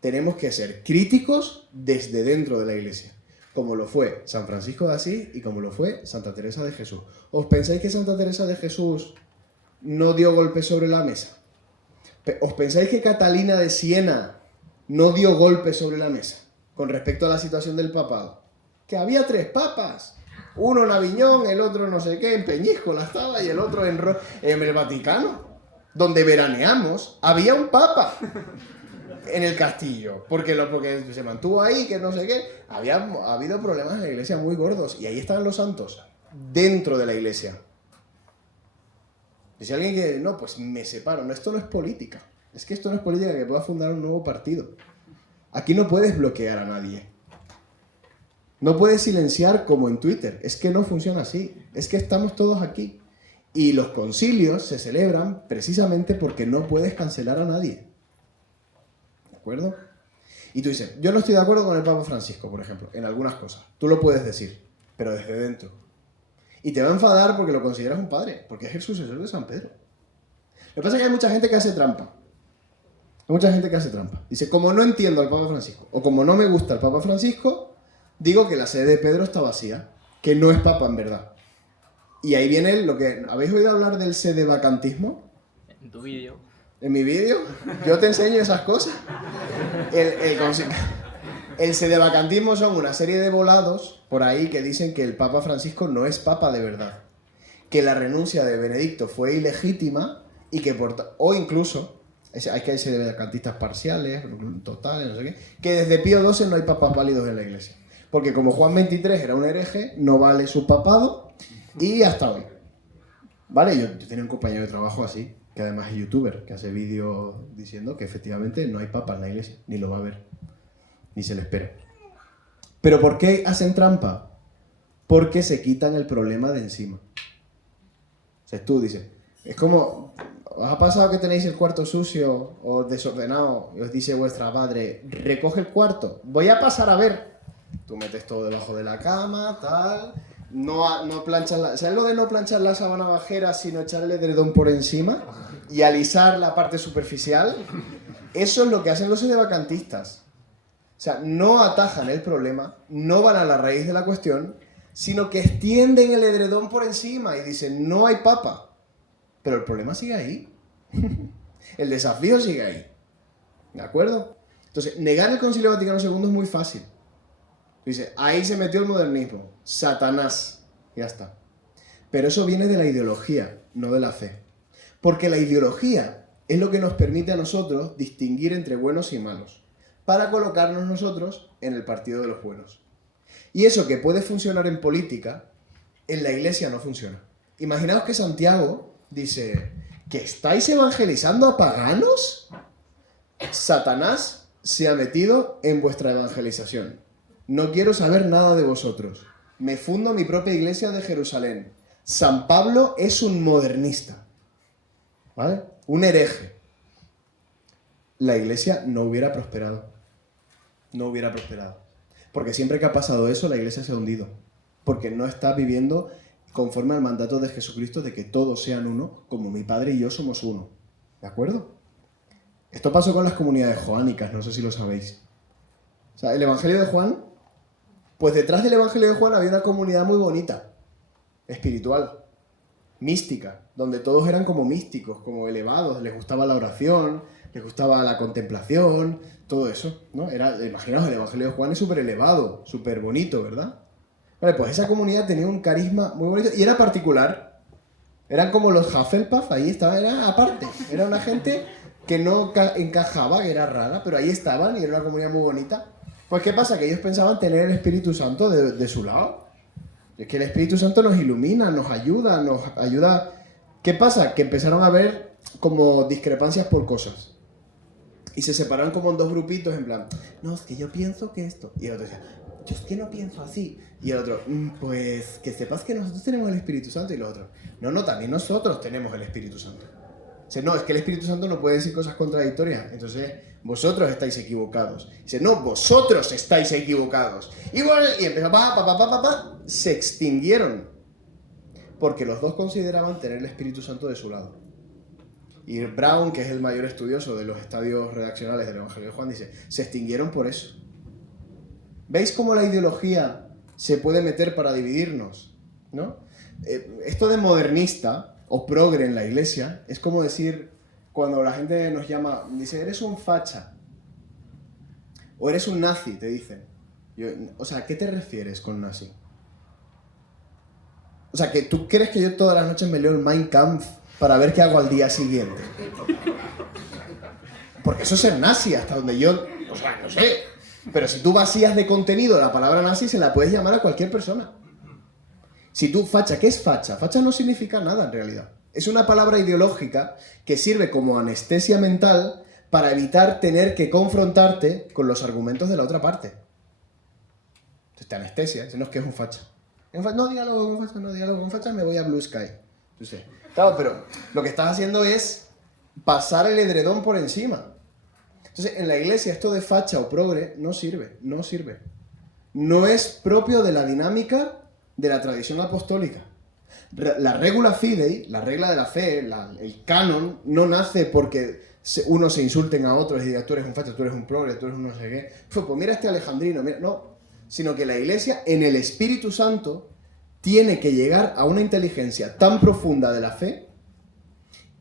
tenemos que ser críticos desde dentro de la iglesia, como lo fue San Francisco de Asís y como lo fue Santa Teresa de Jesús. ¿Os pensáis que Santa Teresa de Jesús no dio golpes sobre la mesa? ¿Os pensáis que Catalina de Siena no dio golpes sobre la mesa con respecto a la situación del papado? Que había 3 papas. Uno en Aviñón, el otro no sé qué, en Peñíscola estaba, y el otro en el Vaticano, donde veraneamos, había un papa. En el castillo, porque se mantuvo ahí, que no sé qué. Ha habido problemas en la iglesia muy gordos, y ahí están los santos, dentro de la iglesia. Y si alguien que, no, pues me separo. No, esto no es política. Es que esto no es política que pueda fundar un nuevo partido. Aquí no puedes bloquear a nadie. No puedes silenciar como en Twitter. Es que no funciona así. Es que estamos todos aquí. Y los concilios se celebran precisamente porque no puedes cancelar a nadie. ¿De acuerdo? Y tú dices, yo no estoy de acuerdo con el Papa Francisco, por ejemplo, en algunas cosas. Tú lo puedes decir, pero desde dentro. Y te va a enfadar porque lo consideras un padre, porque es el sucesor de San Pedro. Lo que pasa es que hay mucha gente que hace trampa. Hay mucha gente que hace trampa. Dice, como no entiendo al Papa Francisco, o como no me gusta el Papa Francisco, digo que la sede de Pedro está vacía, que no es Papa en verdad. Y ahí viene lo que... ¿Habéis oído hablar del sedevacantismo? En tu vídeo. ¿En mi vídeo? Yo te enseño esas cosas. El sedevacantismo son una serie de volados por ahí que dicen que el Papa Francisco no es Papa de verdad. Que la renuncia de Benedicto fue ilegítima y que o incluso, hay que hay sedevacantistas parciales, totales, no sé qué, que desde Pío XII no hay papas válidos en la iglesia. Porque como Juan 23 era un hereje, no vale su papado y hasta hoy. ¿Vale? Yo tenía un compañero de trabajo así, que además es youtuber, que hace vídeos diciendo que efectivamente no hay papa en la iglesia, ni lo va a haber, ni se le espera. ¿Pero por qué hacen trampa? Porque se quitan el problema de encima. O sea, tú dices, es como, ¿os ha pasado que tenéis el cuarto sucio o desordenado y os dice vuestra madre, recoge el cuarto, voy a pasar a ver? Tú metes todo debajo de la cama, tal, no planchas la... ¿Sabes lo de no planchar la sábana bajera sino echarle edredón por encima y alisar la parte superficial? Eso es lo que hacen los sedevacantistas. O sea, no atajan el problema, no van a la raíz de la cuestión, sino que extienden el edredón por encima y dicen, no hay papa. Pero el problema sigue ahí. El desafío sigue ahí. ¿De acuerdo? Entonces, negar el Concilio Vaticano II es muy fácil. Dice, ahí se metió el modernismo. Satanás. Ya está. Pero eso viene de la ideología, no de la fe. Porque la ideología es lo que nos permite a nosotros distinguir entre buenos y malos, para colocarnos nosotros en el partido de los buenos. Y eso que puede funcionar en política, en la iglesia no funciona. Imaginaos que Santiago dice, ¿que estáis evangelizando a paganos? Satanás se ha metido en vuestra evangelización. No quiero saber nada de vosotros. Me fundo mi propia iglesia de Jerusalén. San Pablo es un modernista. ¿Vale? Un hereje. La iglesia no hubiera prosperado. No hubiera prosperado. Porque siempre que ha pasado eso, la iglesia se ha hundido. Porque no está viviendo conforme al mandato de Jesucristo de que todos sean uno, como mi Padre y yo somos uno. ¿De acuerdo? Esto pasó con las comunidades joánicas, no sé si lo sabéis. O sea, el Evangelio de Juan, pues detrás del Evangelio de Juan había una comunidad muy bonita, espiritual, mística, donde todos eran como místicos, como elevados, les gustaba la oración, les gustaba la contemplación, todo eso, ¿no? Imaginaos, el Evangelio de Juan es súper elevado, súper bonito, ¿verdad? Vale, pues esa comunidad tenía un carisma muy bonito y era particular. Eran como los Hufflepuff, ahí estaba, era aparte. Era una gente que no encajaba, que era rara, pero ahí estaban y era una comunidad muy bonita. Pues ¿qué pasa? Que ellos pensaban tener el Espíritu Santo de su lado. Es que el Espíritu Santo nos ilumina, nos ayuda. ¿Qué pasa? Que empezaron a ver como discrepancias por cosas. Y se separaron como en dos grupitos, en plan, no, es que yo pienso que esto. Y el otro decía, yo es que no pienso así. Y el otro, pues que sepas que nosotros tenemos el Espíritu Santo. Y los otros, no, también nosotros tenemos el Espíritu Santo. Dice, no, es que el Espíritu Santo no puede decir cosas contradictorias. Entonces, vosotros estáis equivocados. Dice, no, vosotros estáis equivocados. Y empezó, se extinguieron. Porque los dos consideraban tener el Espíritu Santo de su lado. Y Brown, que es el mayor estudioso de los estadios redaccionales del Evangelio de Juan, dice, se extinguieron por eso. ¿Veis cómo la ideología se puede meter para dividirnos? ¿No? Esto de modernista o progre en la iglesia es como decir, cuando la gente nos llama, dice, eres un facha o eres un nazi, te dicen. O sea, ¿a qué te refieres con nazi? O sea, que tú crees que yo todas las noches me leo el Mein Kampf para ver qué hago al día siguiente. Porque eso es ser nazi, hasta donde yo... O sea, no sé. Pero si tú vacías de contenido la palabra nazi, se la puedes llamar a cualquier persona. Si tú, facha, ¿qué es facha? Facha no significa nada en realidad. Es una palabra ideológica que sirve como anestesia mental para evitar tener que confrontarte con los argumentos de la otra parte. Entonces te anestesia, no es que es un facha. No diálogo con facha, me voy a Blue Sky. Entonces, claro, pero lo que estás haciendo es pasar el edredón por encima. Entonces, en la iglesia esto de facha o progre no sirve. No es propio de la dinámica de la tradición apostólica. La regula fidei, la regla de la fe, el canon, no nace porque unos se insulten a otros y digan, tú eres un facha, tú eres un progre, tú eres un no sé qué. Pues mira este alejandrino, mira, no. Sino que la iglesia, en el Espíritu Santo, tiene que llegar a una inteligencia tan profunda de la fe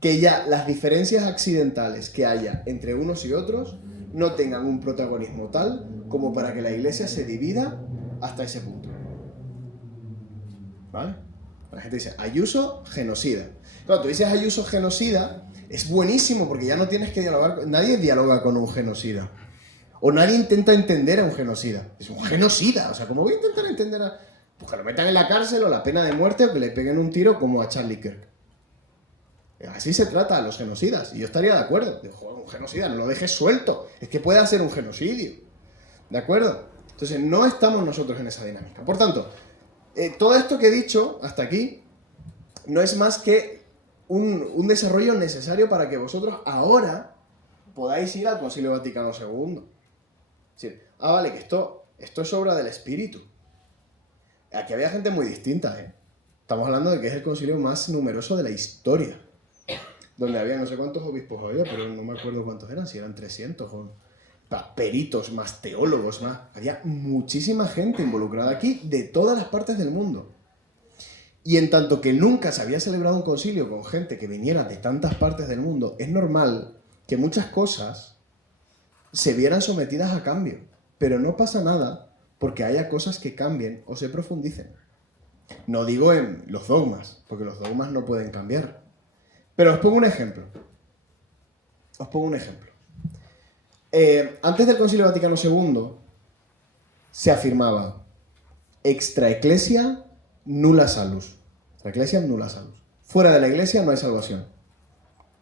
que ya las diferencias accidentales que haya entre unos y otros no tengan un protagonismo tal como para que la iglesia se divida hasta ese punto. ¿Vale? La gente dice, Ayuso, genocida. Cuando tú dices Ayuso, genocida, es buenísimo porque ya no tienes que dialogar. Nadie dialoga con un genocida. O nadie intenta entender a un genocida. Es un genocida. O sea, ¿cómo voy a intentar entender a...? Pues que lo metan en la cárcel o la pena de muerte o que le peguen un tiro como a Charlie Kirk. Así se trata a los genocidas. Y yo estaría de acuerdo. Digo, joder, un genocida, no lo dejes suelto. Es que puede ser un genocidio. ¿De acuerdo? Entonces, no estamos nosotros en esa dinámica. Por tanto, todo esto que he dicho hasta aquí no es más que un desarrollo necesario para que vosotros ahora podáis ir al Concilio Vaticano II. Es decir, vale, que esto es obra del Espíritu. Aquí había gente muy distinta, ¿eh? Estamos hablando de que es el concilio más numeroso de la historia. Donde había no sé cuántos obispos había, pero no me acuerdo cuántos eran, si eran 300 o más peritos, más teólogos, más... Había muchísima gente involucrada aquí de todas las partes del mundo. Y en tanto que nunca se había celebrado un concilio con gente que viniera de tantas partes del mundo, es normal que muchas cosas se vieran sometidas a cambio. Pero no pasa nada porque haya cosas que cambien o se profundicen. No digo en los dogmas, porque los dogmas no pueden cambiar. Pero os pongo un ejemplo. Antes del Concilio Vaticano II se afirmaba extra ecclesia nulla salus. La iglesia nulla salus. Fuera de la iglesia no hay salvación.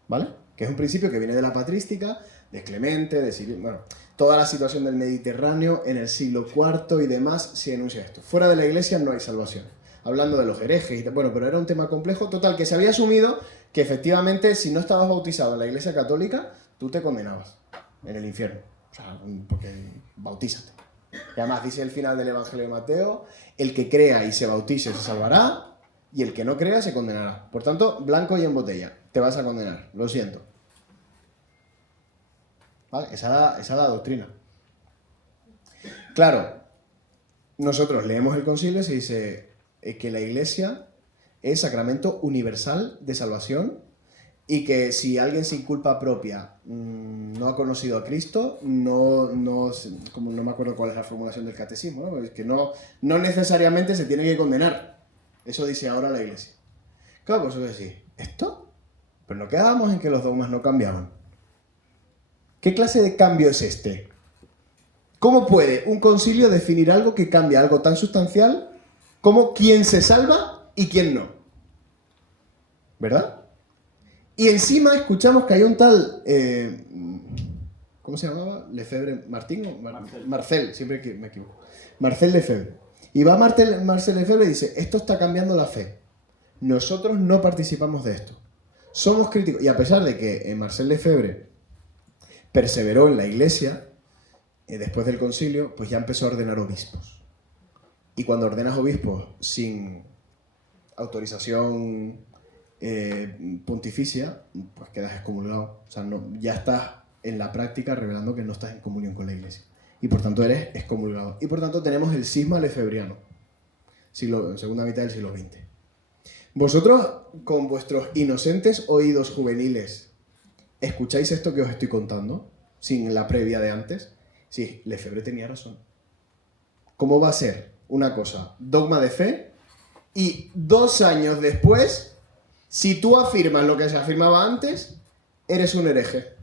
¿Vale? Que es un principio que viene de la patrística, de Clemente, de Cirilo, bueno, toda la situación del Mediterráneo en el siglo IV y demás se enuncia esto. Fuera de la iglesia no hay salvación. Hablando de los herejes y tal, bueno, pero era un tema complejo, total, que se había asumido que efectivamente si no estabas bautizado en la iglesia católica, tú te condenabas en el infierno. O sea, porque bautízate. Y además dice el final del Evangelio de Mateo, el que crea y se bautice se salvará, y el que no crea se condenará. Por tanto, blanco y en botella, te vas a condenar, lo siento. ¿Vale? Esa es la doctrina. Claro, nosotros leemos el concilio y se dice que la iglesia es sacramento universal de salvación y que si alguien sin culpa propia no ha conocido a Cristo, como no me acuerdo cuál es la formulación del catecismo, ¿no? Es que no necesariamente se tiene que condenar. Eso dice ahora la iglesia. Claro, pues eso decís, ¿esto? Pero no quedábamos en que los dogmas no cambiaban. ¿Qué clase de cambio es este? ¿Cómo puede un concilio definir algo que cambia algo tan sustancial como quién se salva y quién no? ¿Verdad? Y encima escuchamos que hay un tal... ¿cómo se llamaba? Lefebvre, ¿Martín o Marcel, siempre que me equivoco. Marcel Lefebvre. Y va Marcel Lefebvre y dice, esto está cambiando la fe. Nosotros no participamos de esto. Somos críticos. Y a pesar de que Marcel Lefebvre perseveró en la iglesia, después del concilio, pues ya empezó a ordenar obispos. Y cuando ordenas obispos sin autorización pontificia, pues quedas excomulgado. O sea, ya estás en la práctica revelando que no estás en comunión con la iglesia. Y por tanto eres excomulgado. Y por tanto tenemos el cisma lefebriano, segunda mitad del siglo XX. Vosotros, con vuestros inocentes oídos juveniles, ¿escucháis esto que os estoy contando? Sin la previa de antes. Sí, Lefebvre tenía razón. ¿Cómo va a ser una cosa dogma de fe y 2 años después, si tú afirmas lo que se afirmaba antes, eres un hereje?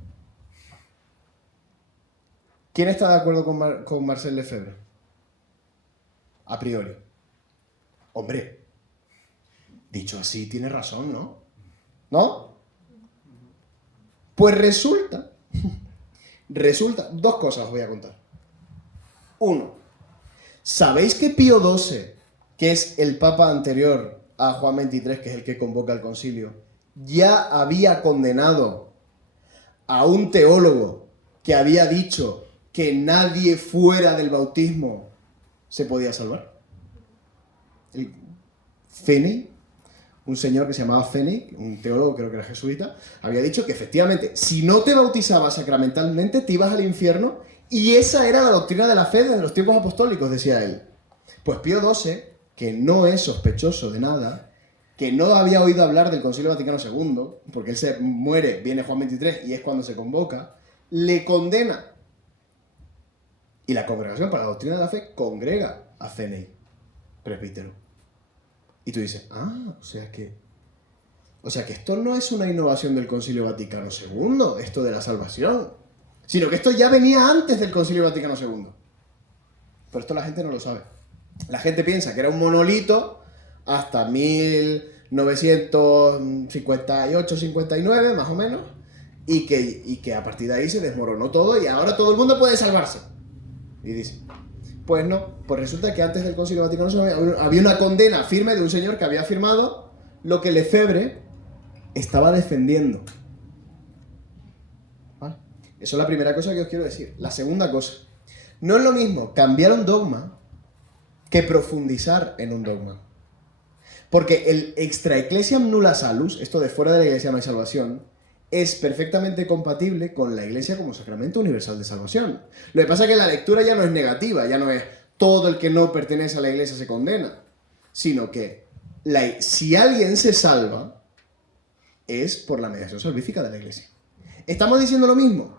¿Quién está de acuerdo con Marcel Lefebvre? A priori. Hombre, dicho así, tiene razón, ¿no? ¿No? Pues resulta, 2 cosas os voy a contar. 1. ¿Sabéis que Pío XII, que es el papa anterior a Juan XXIII, que es el que convoca el concilio, ya había condenado a un teólogo que había dicho que nadie fuera del bautismo se podía salvar? Finney, un señor que se llamaba Finney, un teólogo, creo que era jesuita, había dicho que efectivamente, si no te bautizabas sacramentalmente, te ibas al infierno, y esa era la doctrina de la fe desde los tiempos apostólicos, decía él. Pues Pío XII, que no es sospechoso de nada, que no había oído hablar del Concilio Vaticano II, porque él se muere, viene Juan XXIII y es cuando se convoca, le condena. Y la Congregación para la Doctrina de la Fe congrega a Finney, presbítero. Y tú dices, o sea que esto no es una innovación del Concilio Vaticano II, esto de la salvación. sino que esto ya venía antes del Concilio Vaticano II. Pero esto la gente no lo sabe. La gente piensa que era un monolito hasta 1958-59, más o menos, y que a partir de ahí se desmoronó todo y ahora todo el mundo puede salvarse. Y dice, pues no, pues resulta que antes del Concilio Vaticano II había una condena firme de un señor que había firmado lo que Lefebvre estaba defendiendo. ¿Vale? Eso es la primera cosa que os quiero decir. La segunda cosa, no es lo mismo cambiar un dogma que profundizar en un dogma. Porque el extra ecclesiam nulla salus, esto de fuera de la iglesia no hay salvación, es perfectamente compatible con la iglesia como sacramento universal de salvación. Lo que pasa es que la lectura ya no es negativa, ya no es todo el que no pertenece a la iglesia se condena, sino que si alguien se salva, es por la mediación salvífica de la iglesia. ¿Estamos diciendo lo mismo?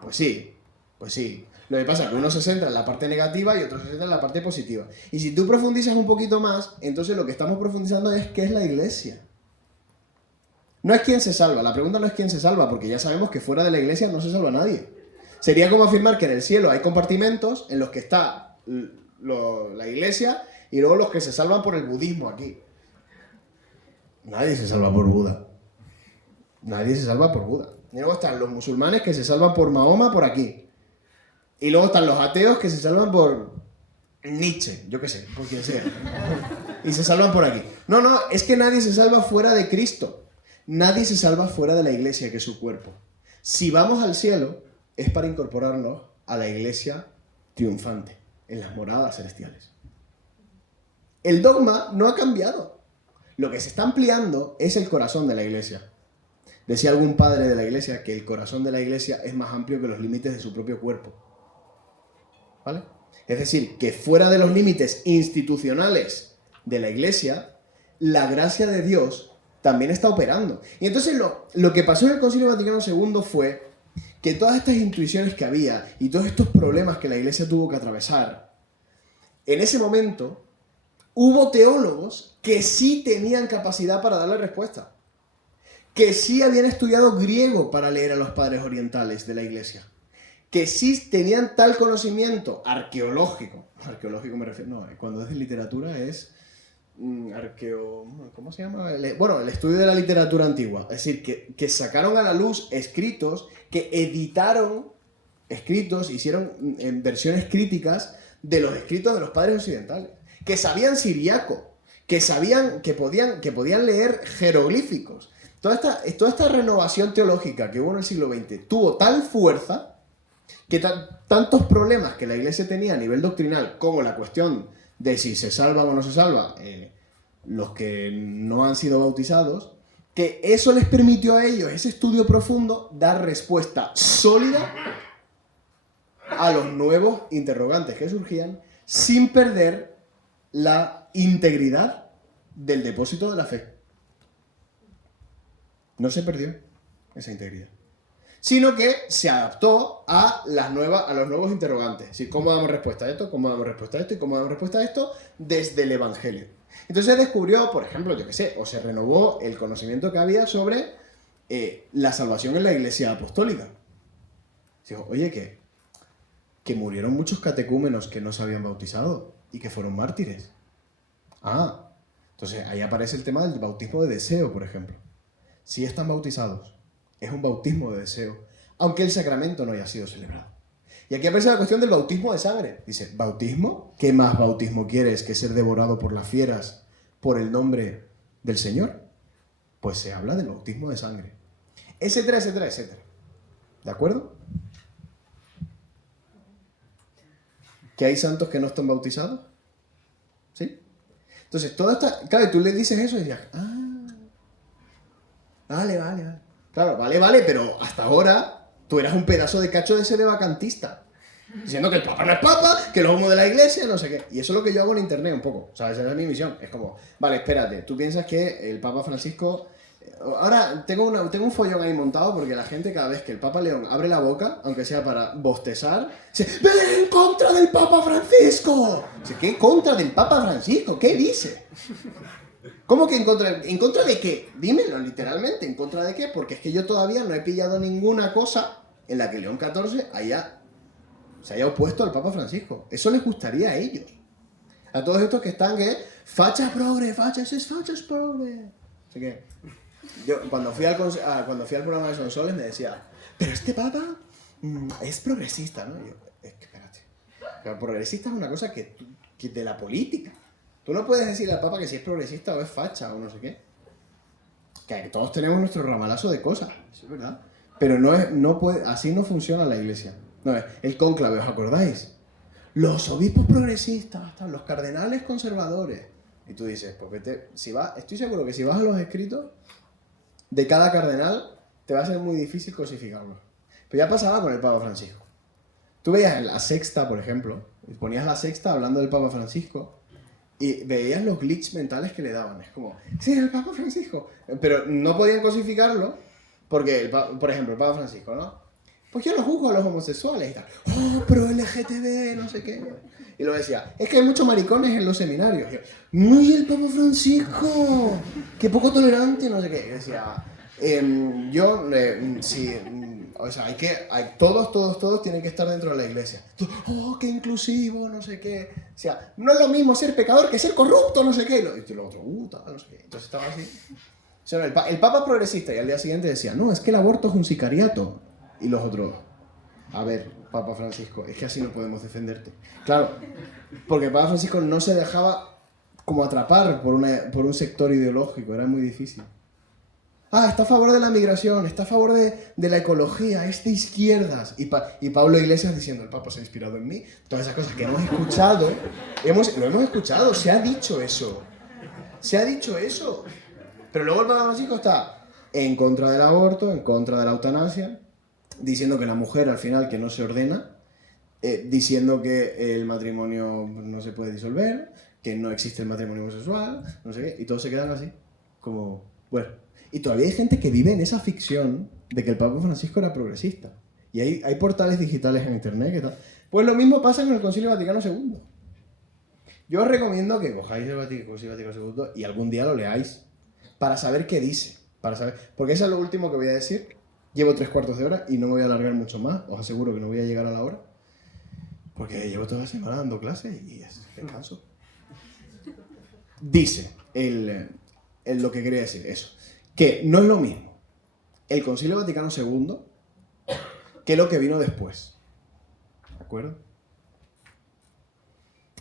Pues sí, pues sí. Lo que pasa es que uno se centra en la parte negativa y otro se centra en la parte positiva. Y si tú profundizas un poquito más, entonces lo que estamos profundizando es qué es la iglesia. No es quién se salva, la pregunta no es quién se salva, porque ya sabemos que fuera de la iglesia no se salva nadie. Sería como afirmar que en el cielo hay compartimentos en los que está la iglesia y luego los que se salvan por el budismo aquí. Nadie se salva por Buda. Nadie se salva por Buda. Y luego están los musulmanes que se salvan por Mahoma por aquí. Y luego están los ateos que se salvan por Nietzsche, yo qué sé, por quien sea. Y se salvan por aquí. No, es que nadie se salva fuera de Cristo. Nadie se salva fuera de la iglesia, que es su cuerpo. Si vamos al cielo, es para incorporarnos a la iglesia triunfante, en las moradas celestiales. El dogma no ha cambiado. Lo que se está ampliando es el corazón de la iglesia. Decía algún padre de la iglesia que el corazón de la iglesia es más amplio que los límites de su propio cuerpo. ¿Vale? Es decir, que fuera de los límites institucionales de la iglesia, la gracia de Dios también está operando. Y entonces lo que pasó en el Concilio Vaticano II fue que todas estas intuiciones que había y todos estos problemas que la iglesia tuvo que atravesar, en ese momento hubo teólogos que sí tenían capacidad para darle respuesta, que sí habían estudiado griego para leer a los padres orientales de la iglesia, que sí tenían tal conocimiento arqueológico me refiero, no, cuando es de literatura es ¿cómo se llama? El estudio de la literatura antigua, es decir, que sacaron a la luz escritos, que editaron escritos, hicieron versiones críticas de los escritos de los padres occidentales, que sabían siriaco, que sabían que podían leer jeroglíficos. Toda esta renovación teológica que hubo en el siglo XX tuvo tal fuerza que tantos problemas que la iglesia tenía a nivel doctrinal, como la cuestión de si se salvan o no se salvan los que no han sido bautizados, que eso les permitió a ellos, ese estudio profundo, dar respuesta sólida a los nuevos interrogantes que surgían sin perder la integridad del depósito de la fe. No se perdió esa integridad, sino que se adaptó a los nuevos interrogantes. Es decir, ¿cómo damos respuesta a esto? ¿Cómo damos respuesta a esto? ¿Y cómo damos respuesta a esto? Desde el Evangelio. Entonces se descubrió, por ejemplo, yo qué sé, o se renovó el conocimiento que había sobre la salvación en la Iglesia Apostólica. Digo, oye, que murieron muchos catecúmenos que no se habían bautizado y que fueron mártires. Entonces ahí aparece el tema del bautismo de deseo, por ejemplo. Si están bautizados, es un bautismo de deseo, aunque el sacramento no haya sido celebrado. Y aquí aparece la cuestión del bautismo de sangre. Dice, ¿bautismo? ¿Qué más bautismo quieres que ser devorado por las fieras por el nombre del Señor? Pues se habla del bautismo de sangre. Etcétera, etcétera, etcétera. ¿De acuerdo? ¿Que hay santos que no están bautizados? ¿Sí? Entonces, toda esta... Claro, tú le dices eso y dices, vale. Claro, vale, pero hasta ahora tú eras un pedazo de cacho de ese de vacantista. Diciendo que el Papa no es Papa, que los homos de la iglesia, no sé qué. Y eso es lo que yo hago en internet un poco. ¿Sabes? Esa es mi misión. Es como, vale, espérate, tú piensas que el Papa Francisco... Ahora tengo un follón ahí montado porque la gente cada vez que el Papa León abre la boca, aunque sea para bostezar, dice, ¡ven en contra del Papa Francisco! Dice, ¿qué en contra del Papa Francisco? ¿Qué dice? ¿Cómo que en contra? ¿En contra de qué? Dímelo literalmente, ¿en contra de qué? Porque es que yo todavía no he pillado ninguna cosa en la que León XIV se haya opuesto al Papa Francisco. Eso les gustaría a ellos. A todos estos que están que facha progre, fachas progre. Así que yo cuando fui al programa de Sonsoles me decía, pero este Papa es progresista, ¿no? Y yo, es que espérate. Pero progresista es una cosa que de la política. Tú no puedes decirle al Papa que si es progresista o es facha o no sé qué. Que todos tenemos nuestro ramalazo de cosas, eso es verdad. Pero así no funciona la iglesia. No, el cónclave, ¿os acordáis? Los obispos progresistas, los cardenales conservadores. Y tú dices, pues estoy seguro que si vas a los escritos de cada cardenal, te va a ser muy difícil cosificarlos. Pero ya pasaba con el Papa Francisco. Tú veías la Sexta, por ejemplo, y ponías la Sexta hablando del Papa Francisco, y veías los glitches mentales que le daban. Es como, sí, el Papa Francisco. Pero no podían cosificarlo, porque, por ejemplo, el Papa Francisco, ¿no? Pues yo no juzgo a los homosexuales y tal. Oh, pero LGTB, no sé qué. Y lo decía, es que hay muchos maricones en los seminarios. Y yo, ¡muy el Papa Francisco! ¡Qué poco tolerante! No sé qué. Y decía, o sea, todos tienen que estar dentro de la iglesia. ¡Oh, qué inclusivo! No sé qué. O sea, no es lo mismo ser pecador que ser corrupto, no sé qué. Y lo otro, tal, no sé qué. Entonces estaba así. O sea, el Papa es progresista y al día siguiente decía, no, es que el aborto es un sicariato. Y los otros, a ver, Papa Francisco, es que así no podemos defenderte. Claro, porque el Papa Francisco no se dejaba como atrapar por un sector ideológico, era muy difícil. Está a favor de la migración, está a favor de la ecología, es de izquierdas. Y Pablo Iglesias diciendo, el Papa se ha inspirado en mí. Todas esas cosas que hemos escuchado, lo hemos escuchado, se ha dicho eso. Pero luego el Papa Francisco está en contra del aborto, en contra de la eutanasia, diciendo que la mujer al final que no se ordena, diciendo que el matrimonio no se puede disolver, que no existe el matrimonio homosexual, no sé qué, y todos se quedan así, como, bueno. Y todavía hay gente que vive en esa ficción de que el Papa Francisco era progresista. Y hay portales digitales en internet que tal. Pues lo mismo pasa en el Concilio Vaticano II. Yo os recomiendo que cojáis el Concilio Vaticano II y algún día lo leáis para saber qué dice. Porque eso es lo último que voy a decir. Llevo 3/4 de hora y no me voy a alargar mucho más. Os aseguro que no voy a llegar a la hora. Porque llevo toda la semana dando clases y es canso. Dice lo que quería decir, eso. Que no es lo mismo el Concilio Vaticano II que lo que vino después. ¿De acuerdo?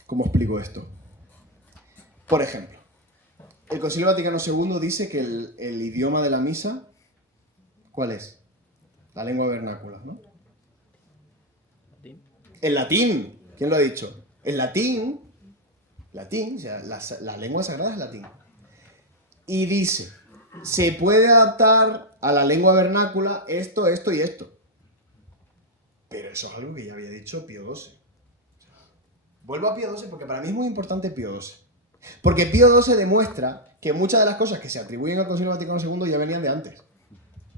¿Cómo explico esto? Por ejemplo, el Concilio Vaticano II dice que el idioma de la misa, ¿cuál es? La lengua vernácula, ¿no? El latín. ¿Quién lo ha dicho? El latín, o sea, la lengua sagrada es latín. Y dice, se puede adaptar a la lengua vernácula esto y esto. Pero eso es algo que ya había dicho Pío XII. Vuelvo a Pío XII porque para mí es muy importante Pío XII. Porque Pío XII demuestra que muchas de las cosas que se atribuyen al Concilio Vaticano II ya venían de antes.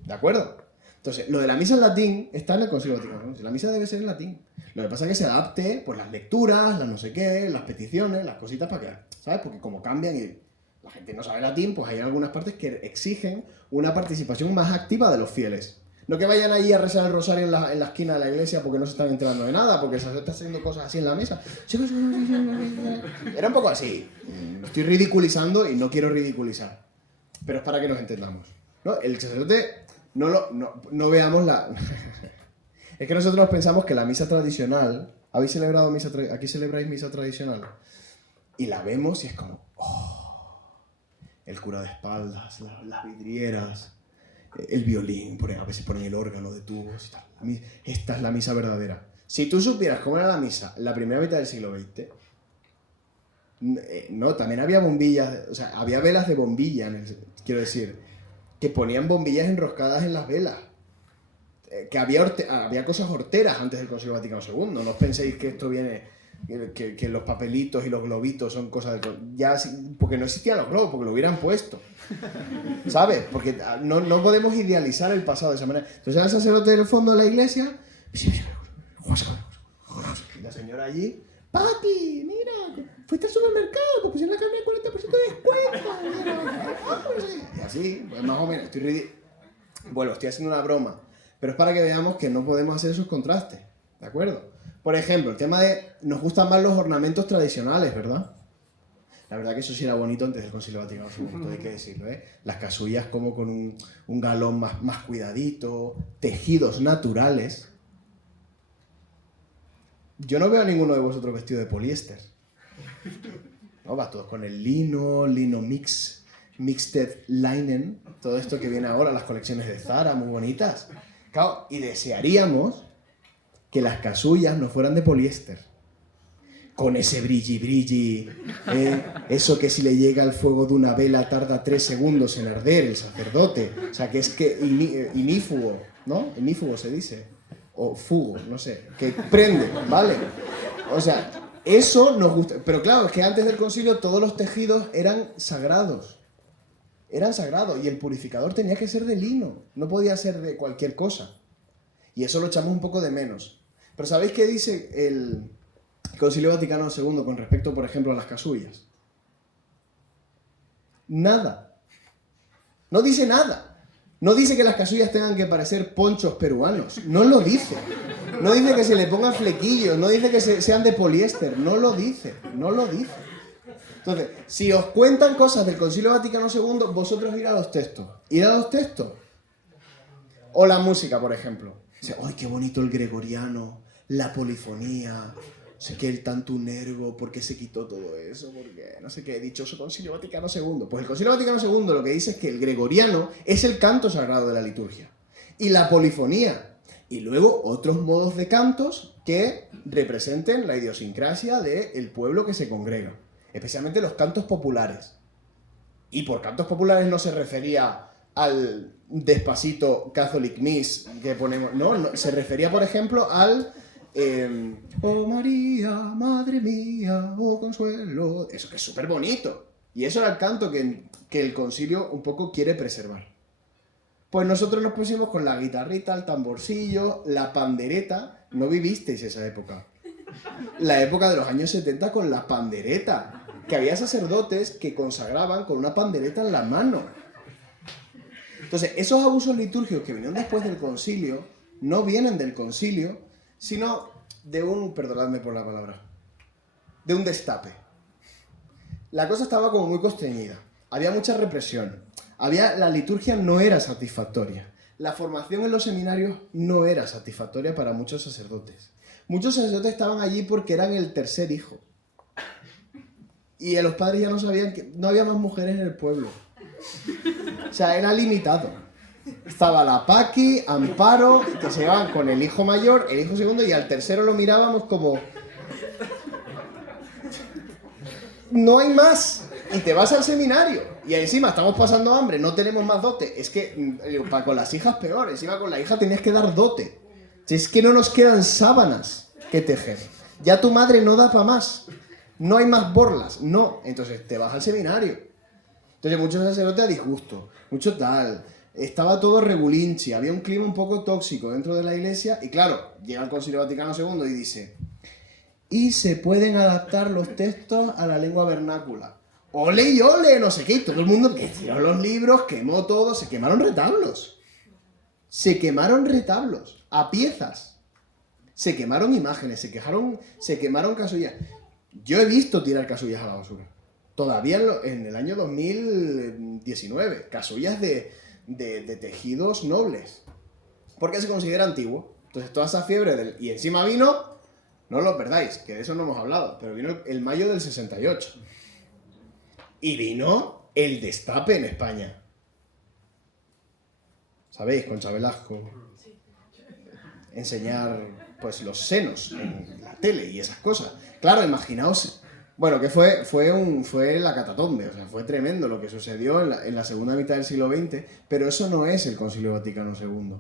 ¿De acuerdo? Entonces, lo de la misa en latín está en el Concilio Vaticano II. La misa debe ser en latín. Lo que pasa es que se adapte, pues, las lecturas, las no sé qué, las peticiones, las cositas para que, ¿sabes? Porque como cambian y la gente no sabe latín, pues hay algunas partes que exigen una participación más activa de los fieles. No que vayan ahí a rezar el rosario en la esquina de la iglesia porque no se están enterando de nada, porque se está haciendo cosas así en la mesa. Era un poco así. Estoy ridiculizando y no quiero ridiculizar. Pero es para que nos entendamos, ¿no? El sacerdote, no veamos la... Es que nosotros pensamos que la misa tradicional... ¿Habéis celebrado misa tradicional? ¿Aquí celebráis misa tradicional? Y la vemos y es como... el cura de espaldas, las vidrieras, el violín, a veces ponen el órgano de tubos y tal. Esta es la misa verdadera. Si tú supieras cómo era la misa en la primera mitad del siglo XX, no, también había bombillas, o sea, había velas de bombilla, quiero decir, que ponían bombillas enroscadas en las velas. Que había cosas horteras antes del Concilio Vaticano II. No os penséis que esto viene... Que los papelitos y los globitos son cosas porque no existían los globos, porque lo hubieran puesto, ¿sabes? Porque no podemos idealizar el pasado de esa manera. Entonces el sacerdote del fondo de la iglesia y la señora allí, papi, mira, fuiste al supermercado, te pusieron la carne de 40% de descuento, y así, pues más o menos. Estoy haciendo una broma, pero es para que veamos que no podemos hacer esos contrastes, ¿de acuerdo? Por ejemplo, el tema de nos gustan más los ornamentos tradicionales, ¿verdad? La verdad que eso sí era bonito antes del Concilio Vaticano II, hay que decirlo, ¿eh? Las casullas como con un galón más cuidadito, tejidos naturales. Yo no veo a ninguno de vosotros vestido de poliéster. No, vas todos con el lino mixed linen, todo esto que viene ahora, las colecciones de Zara, muy bonitas. Claro, y desearíamos que las casullas no fueran de poliéster. Con ese brilli, eso que si le llega el fuego de una vela tarda 3 segundos en arder el sacerdote. O sea, que es que inífugo, ¿no? Inífugo se dice. O fugo, no sé. Que prende, ¿vale? O sea, eso nos gusta. Pero claro, es que antes del concilio todos los tejidos eran sagrados. Eran sagrados y el purificador tenía que ser de lino. No podía ser de cualquier cosa. Y eso lo echamos un poco de menos. Pero ¿sabéis qué dice el Concilio Vaticano II con respecto, por ejemplo, a las casullas? Nada. No dice nada. No dice que las casullas tengan que parecer ponchos peruanos. No lo dice. No dice que se le pongan flequillos. No dice que sean de poliéster. No lo dice. No lo dice. Entonces, si os cuentan cosas del Concilio Vaticano II, vosotros ir a los textos. Ir a los textos. O la música, por ejemplo. Dice, ¡ay, qué bonito el gregoriano! La polifonía. No sé qué, el tantunergo, ¿por qué se quitó todo eso? Porque no sé qué, dichoso Concilio Vaticano II. Pues el Concilio Vaticano II lo que dice es que el gregoriano es el canto sagrado de la liturgia. Y la polifonía. Y luego otros modos de cantos que representen la idiosincrasia del pueblo que se congrega. Especialmente los cantos populares. Y por cantos populares no se refería al Despacito Catholic Miss que ponemos. No, se refería, por ejemplo, al... oh María, madre mía, oh consuelo. Eso que es súper bonito. Y eso era el canto que el concilio un poco quiere preservar. Pues nosotros nos pusimos con la guitarrita, el tamborcillo, la pandereta. No vivisteis esa época. La época de los años 70 con la pandereta. Que había sacerdotes que consagraban con una pandereta en la mano. Entonces, esos abusos litúrgicos que vinieron después del concilio no vienen del concilio, sino de perdonadme por la palabra, de un destape. La cosa estaba como muy constreñida, había mucha represión, la liturgia no era satisfactoria, la formación en los seminarios no era satisfactoria para muchos sacerdotes. Muchos sacerdotes estaban allí porque eran el tercer hijo. Y los padres ya no sabían que no había más mujeres en el pueblo. O sea, era limitado. Estaba la Paqui, Amparo, que se llevaban con el hijo mayor, el hijo segundo, y al tercero lo mirábamos como... No hay más. Y te vas al seminario. Y encima estamos pasando hambre, no tenemos más dote. Es que con las hijas peor. Encima con la hija tenías que dar dote. Si es que no nos quedan sábanas que tejer. Ya tu madre no da para más. No hay más borlas. No. Entonces te vas al seminario. Entonces muchos sacerdotes a disgusto. Mucho tal... Estaba todo regulinchi, había un clima un poco tóxico dentro de la iglesia y claro, llega el Concilio Vaticano II y dice y se pueden adaptar los textos a la lengua vernácula. ¡Ole y ole! No sé qué, y todo el mundo que tiró los libros, quemó todo, se quemaron retablos. Se quemaron retablos, a piezas. Se quemaron imágenes, se quemaron casullas. Yo he visto tirar casullas a la basura. Todavía en el año 2019, casullas de tejidos nobles, porque se considera antiguo. Entonces toda esa fiebre y encima vino, no lo perdáis, que de eso no hemos hablado, pero vino el mayo del 68 y vino el destape en España, ¿sabéis? Concha Velasco, enseñar pues los senos en la tele y esas cosas. Claro, imaginaos. Bueno, que fue la catatombe, o sea, fue tremendo lo que sucedió en la segunda mitad del siglo XX, pero eso no es el Concilio Vaticano II.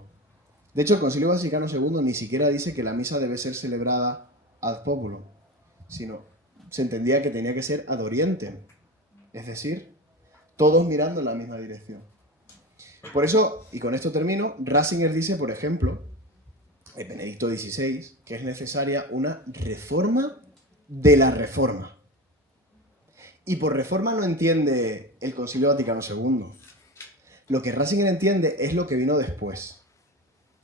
De hecho, el Concilio Vaticano II ni siquiera dice que la misa debe ser celebrada ad populo, sino se entendía que tenía que ser ad orientem, es decir, todos mirando en la misma dirección. Por eso, y con esto termino, Ratzinger dice, por ejemplo, en Benedicto XVI, que es necesaria una reforma de la reforma. Y por reforma no entiende el Concilio Vaticano II. Lo que Ratzinger entiende es lo que vino después.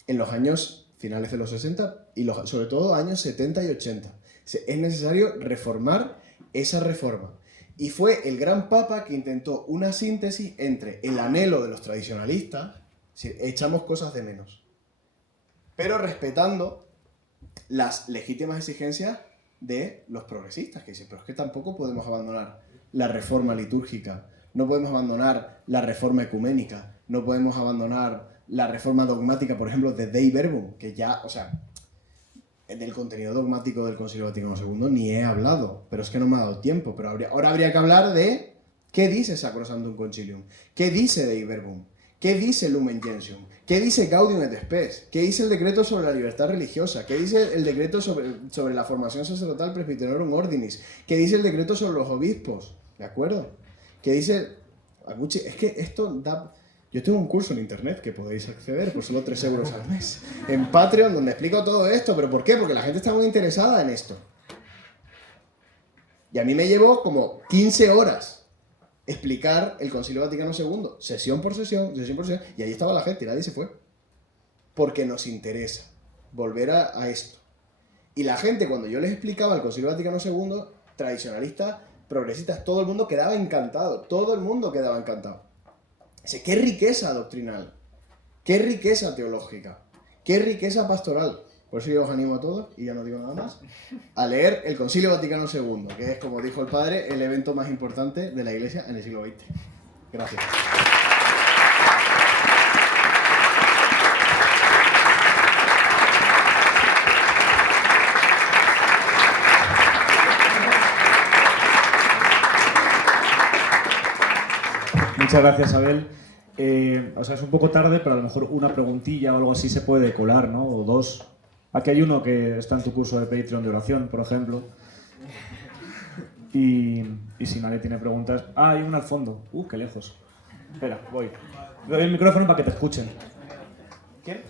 en los años finales de los 60 y sobre todo años 70 y 80. Es necesario reformar esa reforma. Y fue el gran papa que intentó una síntesis entre el anhelo de los tradicionalistas, si echamos cosas de menos, pero respetando las legítimas exigencias de los progresistas, que dicen, pero es que tampoco podemos abandonar la reforma litúrgica, no podemos abandonar la reforma ecuménica, no podemos abandonar la reforma dogmática, por ejemplo, de Dei Verbum, que ya, o sea, del contenido dogmático del Concilio Vaticano II ni he hablado, pero es que no me ha dado tiempo, pero ahora habría que hablar de qué dice Sacrosanctum Concilium, qué dice Dei Verbum, qué dice Lumen Gentium, qué dice Gaudium et Spes, qué dice el decreto sobre la libertad religiosa, qué dice el decreto sobre la formación sacerdotal Presbyterorum Ordinis, qué dice el decreto sobre los obispos, ¿de acuerdo? ¿Qué dice? Es que esto da... Yo tengo un curso en internet que podéis acceder por solo 3 euros al mes, en Patreon, donde explico todo esto. ¿Pero por qué? Porque la gente está muy interesada en esto. Y a mí me llevó como 15 horas explicar el Concilio Vaticano II, sesión por sesión, y ahí estaba la gente y nadie se fue. Porque nos interesa volver a esto. Y la gente, cuando yo les explicaba el Concilio Vaticano II, tradicionalistas, progresistas, todo el mundo quedaba encantado. Todo el mundo quedaba encantado. ¡Qué riqueza doctrinal! ¡Qué riqueza teológica! ¡Qué riqueza pastoral! Por eso yo os animo a todos, y ya no digo nada más, a leer el Concilio Vaticano II, que es, como dijo el padre, el evento más importante de la Iglesia en el siglo XX. Gracias. Muchas gracias, Abel. O sea, es un poco tarde, pero a lo mejor una preguntilla o algo así se puede colar, ¿no? O dos. Aquí hay uno que está en tu curso de Patreon de oración, por ejemplo. Y si nadie tiene preguntas... Ah, hay uno al fondo. Qué lejos. Espera, voy. Doy el micrófono para que te escuchen. ¿Quién?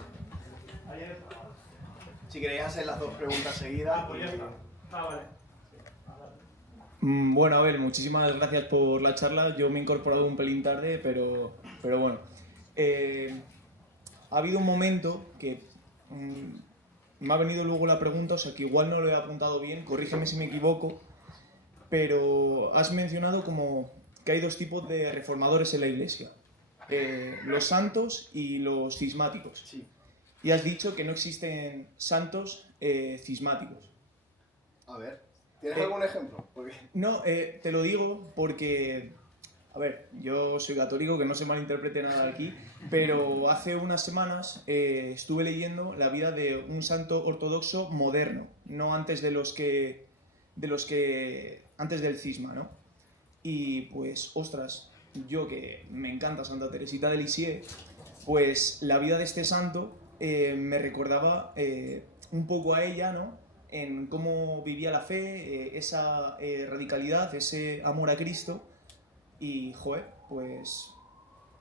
Si queréis hacer las dos preguntas seguidas... Pues ya está. Vale. Bueno, Abel, muchísimas gracias por la charla. Yo me he incorporado un pelín tarde, pero bueno. Ha habido un momento que me ha venido luego la pregunta, o sea que igual no lo he apuntado bien, corrígeme si me equivoco, pero has mencionado como que hay dos tipos de reformadores en la Iglesia, los santos y los cismáticos. Sí. Y has dicho que no existen santos cismáticos. A ver, ¿tienes algún ejemplo? Porque... No, te lo digo porque, a ver, yo soy católico, que no se malinterprete nada aquí, pero hace unas semanas estuve leyendo la vida de un santo ortodoxo moderno, no antes de los que antes del cisma, ¿no? Y pues, ostras, yo que me encanta Santa Teresita de Lisieux, pues la vida de este santo me recordaba un poco a ella, ¿no? En cómo vivía la fe, esa radicalidad, ese amor a Cristo. Y, joder, pues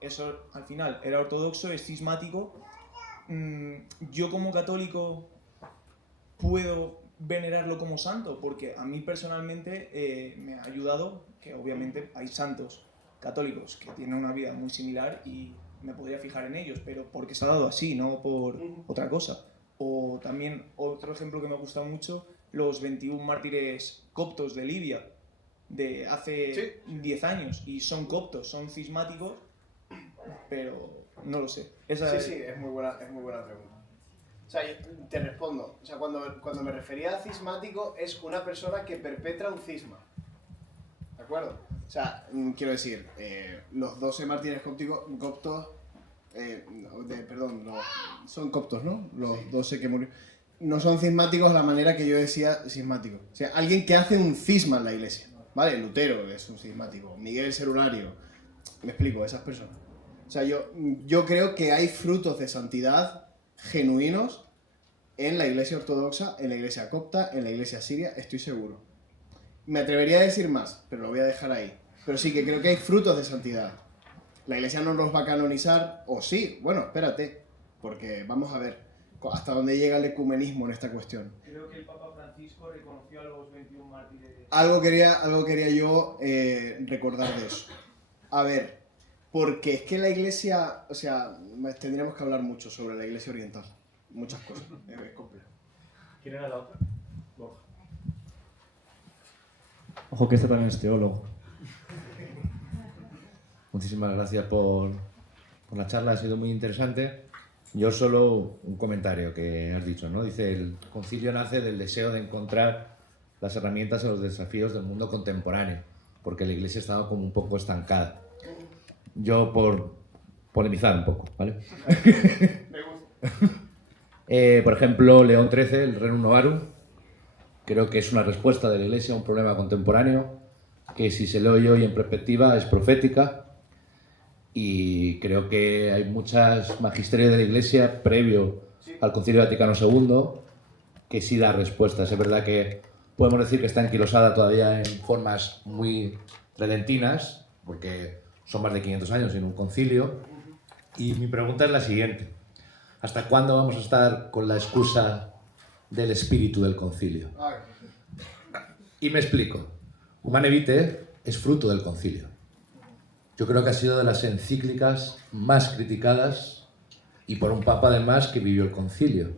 eso al final era ortodoxo, es cismático. Yo como católico puedo venerarlo como santo, porque a mí personalmente me ha ayudado, que obviamente hay santos católicos que tienen una vida muy similar y me podría fijar en ellos, pero porque se ha dado así, no por otra cosa. O también otro ejemplo que me ha gustado mucho, los 21 mártires coptos de Libia, de hace 10 años, y son coptos, son cismáticos, pero no lo sé. Sí, es muy buena pregunta. O sea, yo te respondo. O sea, cuando me refería a cismático, es una persona que perpetra un cisma. ¿De acuerdo? O sea, quiero decir, los 12 mártires coptos, son coptos, ¿no? Los 12 que murieron. No son cismáticos a la manera que yo decía cismático. O sea, alguien que hace un cisma en la iglesia. ¿Vale? Lutero es un cismático. Miguel Cerulario. Me explico, esas personas. O sea, yo creo que hay frutos de santidad genuinos en la iglesia ortodoxa, en la iglesia copta, en la iglesia siria, estoy seguro. Me atrevería a decir más, pero lo voy a dejar ahí. Pero sí que creo que hay frutos de santidad. La iglesia no los va a canonizar, o sí, bueno, espérate, porque vamos a ver hasta dónde llega el ecumenismo en esta cuestión. Creo que el Papa Francisco reconoció a los 21 mártires. Algo quería yo recordar de eso. A ver, porque es que la iglesia, o sea, tendríamos que hablar mucho sobre la iglesia oriental. muchas cosas. Es complejo. ¿Quién era la otra? Borja. Ojo que este también es teólogo. Muchísimas gracias por la charla, ha sido muy interesante. Yo solo un comentario que has dicho, ¿no? Dice, el concilio nace del deseo de encontrar las herramientas a los desafíos del mundo contemporáneo, porque la Iglesia estaba como un poco estancada. Yo por polemizar un poco, ¿vale? Por ejemplo, León XIII, el Rerum Novarum, creo que es una respuesta de la Iglesia a un problema contemporáneo que si se lee hoy en perspectiva es profética. Y creo que hay muchas magisterios de la Iglesia previo al Concilio Vaticano II que sí da respuestas. Es verdad que podemos decir que está enquilosada todavía en formas muy tridentinas, porque son más de 500 años sin un concilio. Y mi pregunta es la siguiente. ¿Hasta cuándo vamos a estar con la excusa del espíritu del concilio? Y me explico. Humane Vitae es fruto del concilio. Yo creo que ha sido de las encíclicas más criticadas y por un papa además que vivió el concilio.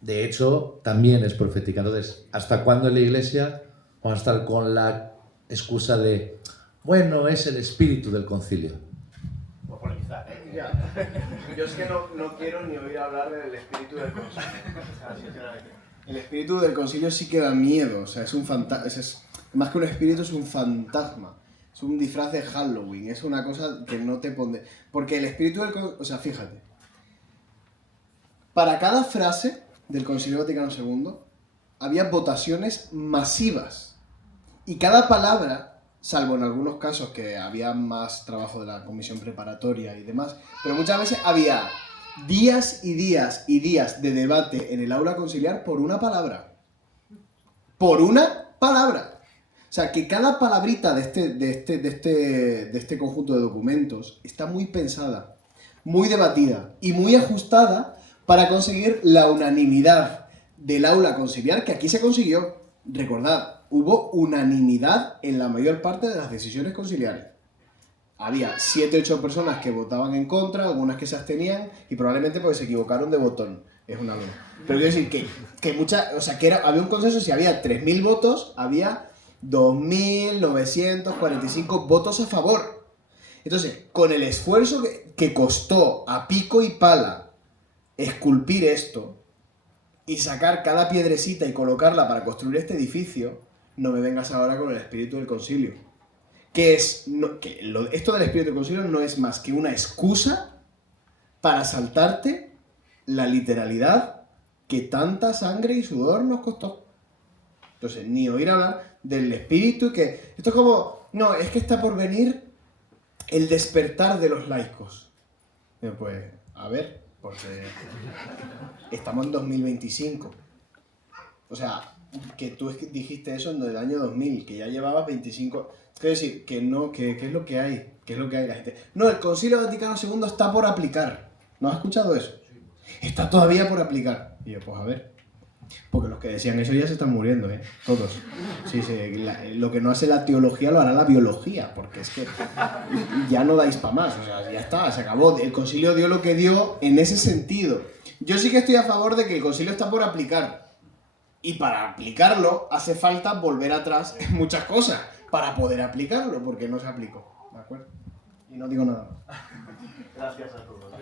De hecho, también es profética. Entonces, ¿hasta cuándo en la Iglesia vamos a estar con la excusa de, bueno, es el espíritu del concilio? Por polemizar, ¿eh? Ya. Yo es que no quiero ni oír hablar del espíritu del concilio. El espíritu del concilio sí que da miedo. O sea, es un fantasma. Más que un espíritu, es un fantasma. Es un disfraz de Halloween, es una cosa que no te pone... Porque el espíritu del... O sea, fíjate. Para cada frase del Concilio Vaticano II había votaciones masivas. Y cada palabra, salvo en algunos casos que había más trabajo de la comisión preparatoria y demás, pero muchas veces había días y días y días de debate en el aula conciliar por una palabra. Por una palabra. O sea, que cada palabrita de este conjunto de documentos está muy pensada, muy debatida y muy ajustada para conseguir la unanimidad del aula conciliar, que aquí se consiguió. Recordad, hubo unanimidad en la mayor parte de las decisiones conciliares. Había 7-8 personas que votaban en contra, algunas que se abstenían y probablemente porque se equivocaron de botón. Es una locura. Pero quiero decir que muchas... O sea, que había un consenso, si había 3.000 votos, había 2.945 votos a favor. Entonces, con el esfuerzo que costó a pico y pala esculpir esto y sacar cada piedrecita y colocarla para construir este edificio, no me vengas ahora con el espíritu del concilio. Esto del espíritu del concilio no es más que una excusa para saltarte la literalidad que tanta sangre y sudor nos costó. Entonces, ni oír hablar del espíritu que... Esto es como... No, es que está por venir el despertar de los laicos. Pues, a ver, porque estamos en 2025. O sea, que tú dijiste eso en el año 2000, que ya llevabas 25... Quiero decir, que no, que es lo que hay. ¿Qué es lo que hay la gente? No, el Concilio Vaticano II está por aplicar. ¿No has escuchado eso? Está todavía por aplicar. Y yo, pues a ver... Porque los que decían eso ya se están muriendo, ¿eh? Todos. Sí, lo que no hace la teología lo hará la biología, porque es que ya no dais para más, o sea, ya está, se acabó. El concilio dio lo que dio en ese sentido. Yo sí que estoy a favor de que el concilio está por aplicar. Y para aplicarlo hace falta volver atrás en muchas cosas para poder aplicarlo, porque no se aplicó. ¿De acuerdo? Y no digo nada más. Gracias a todos.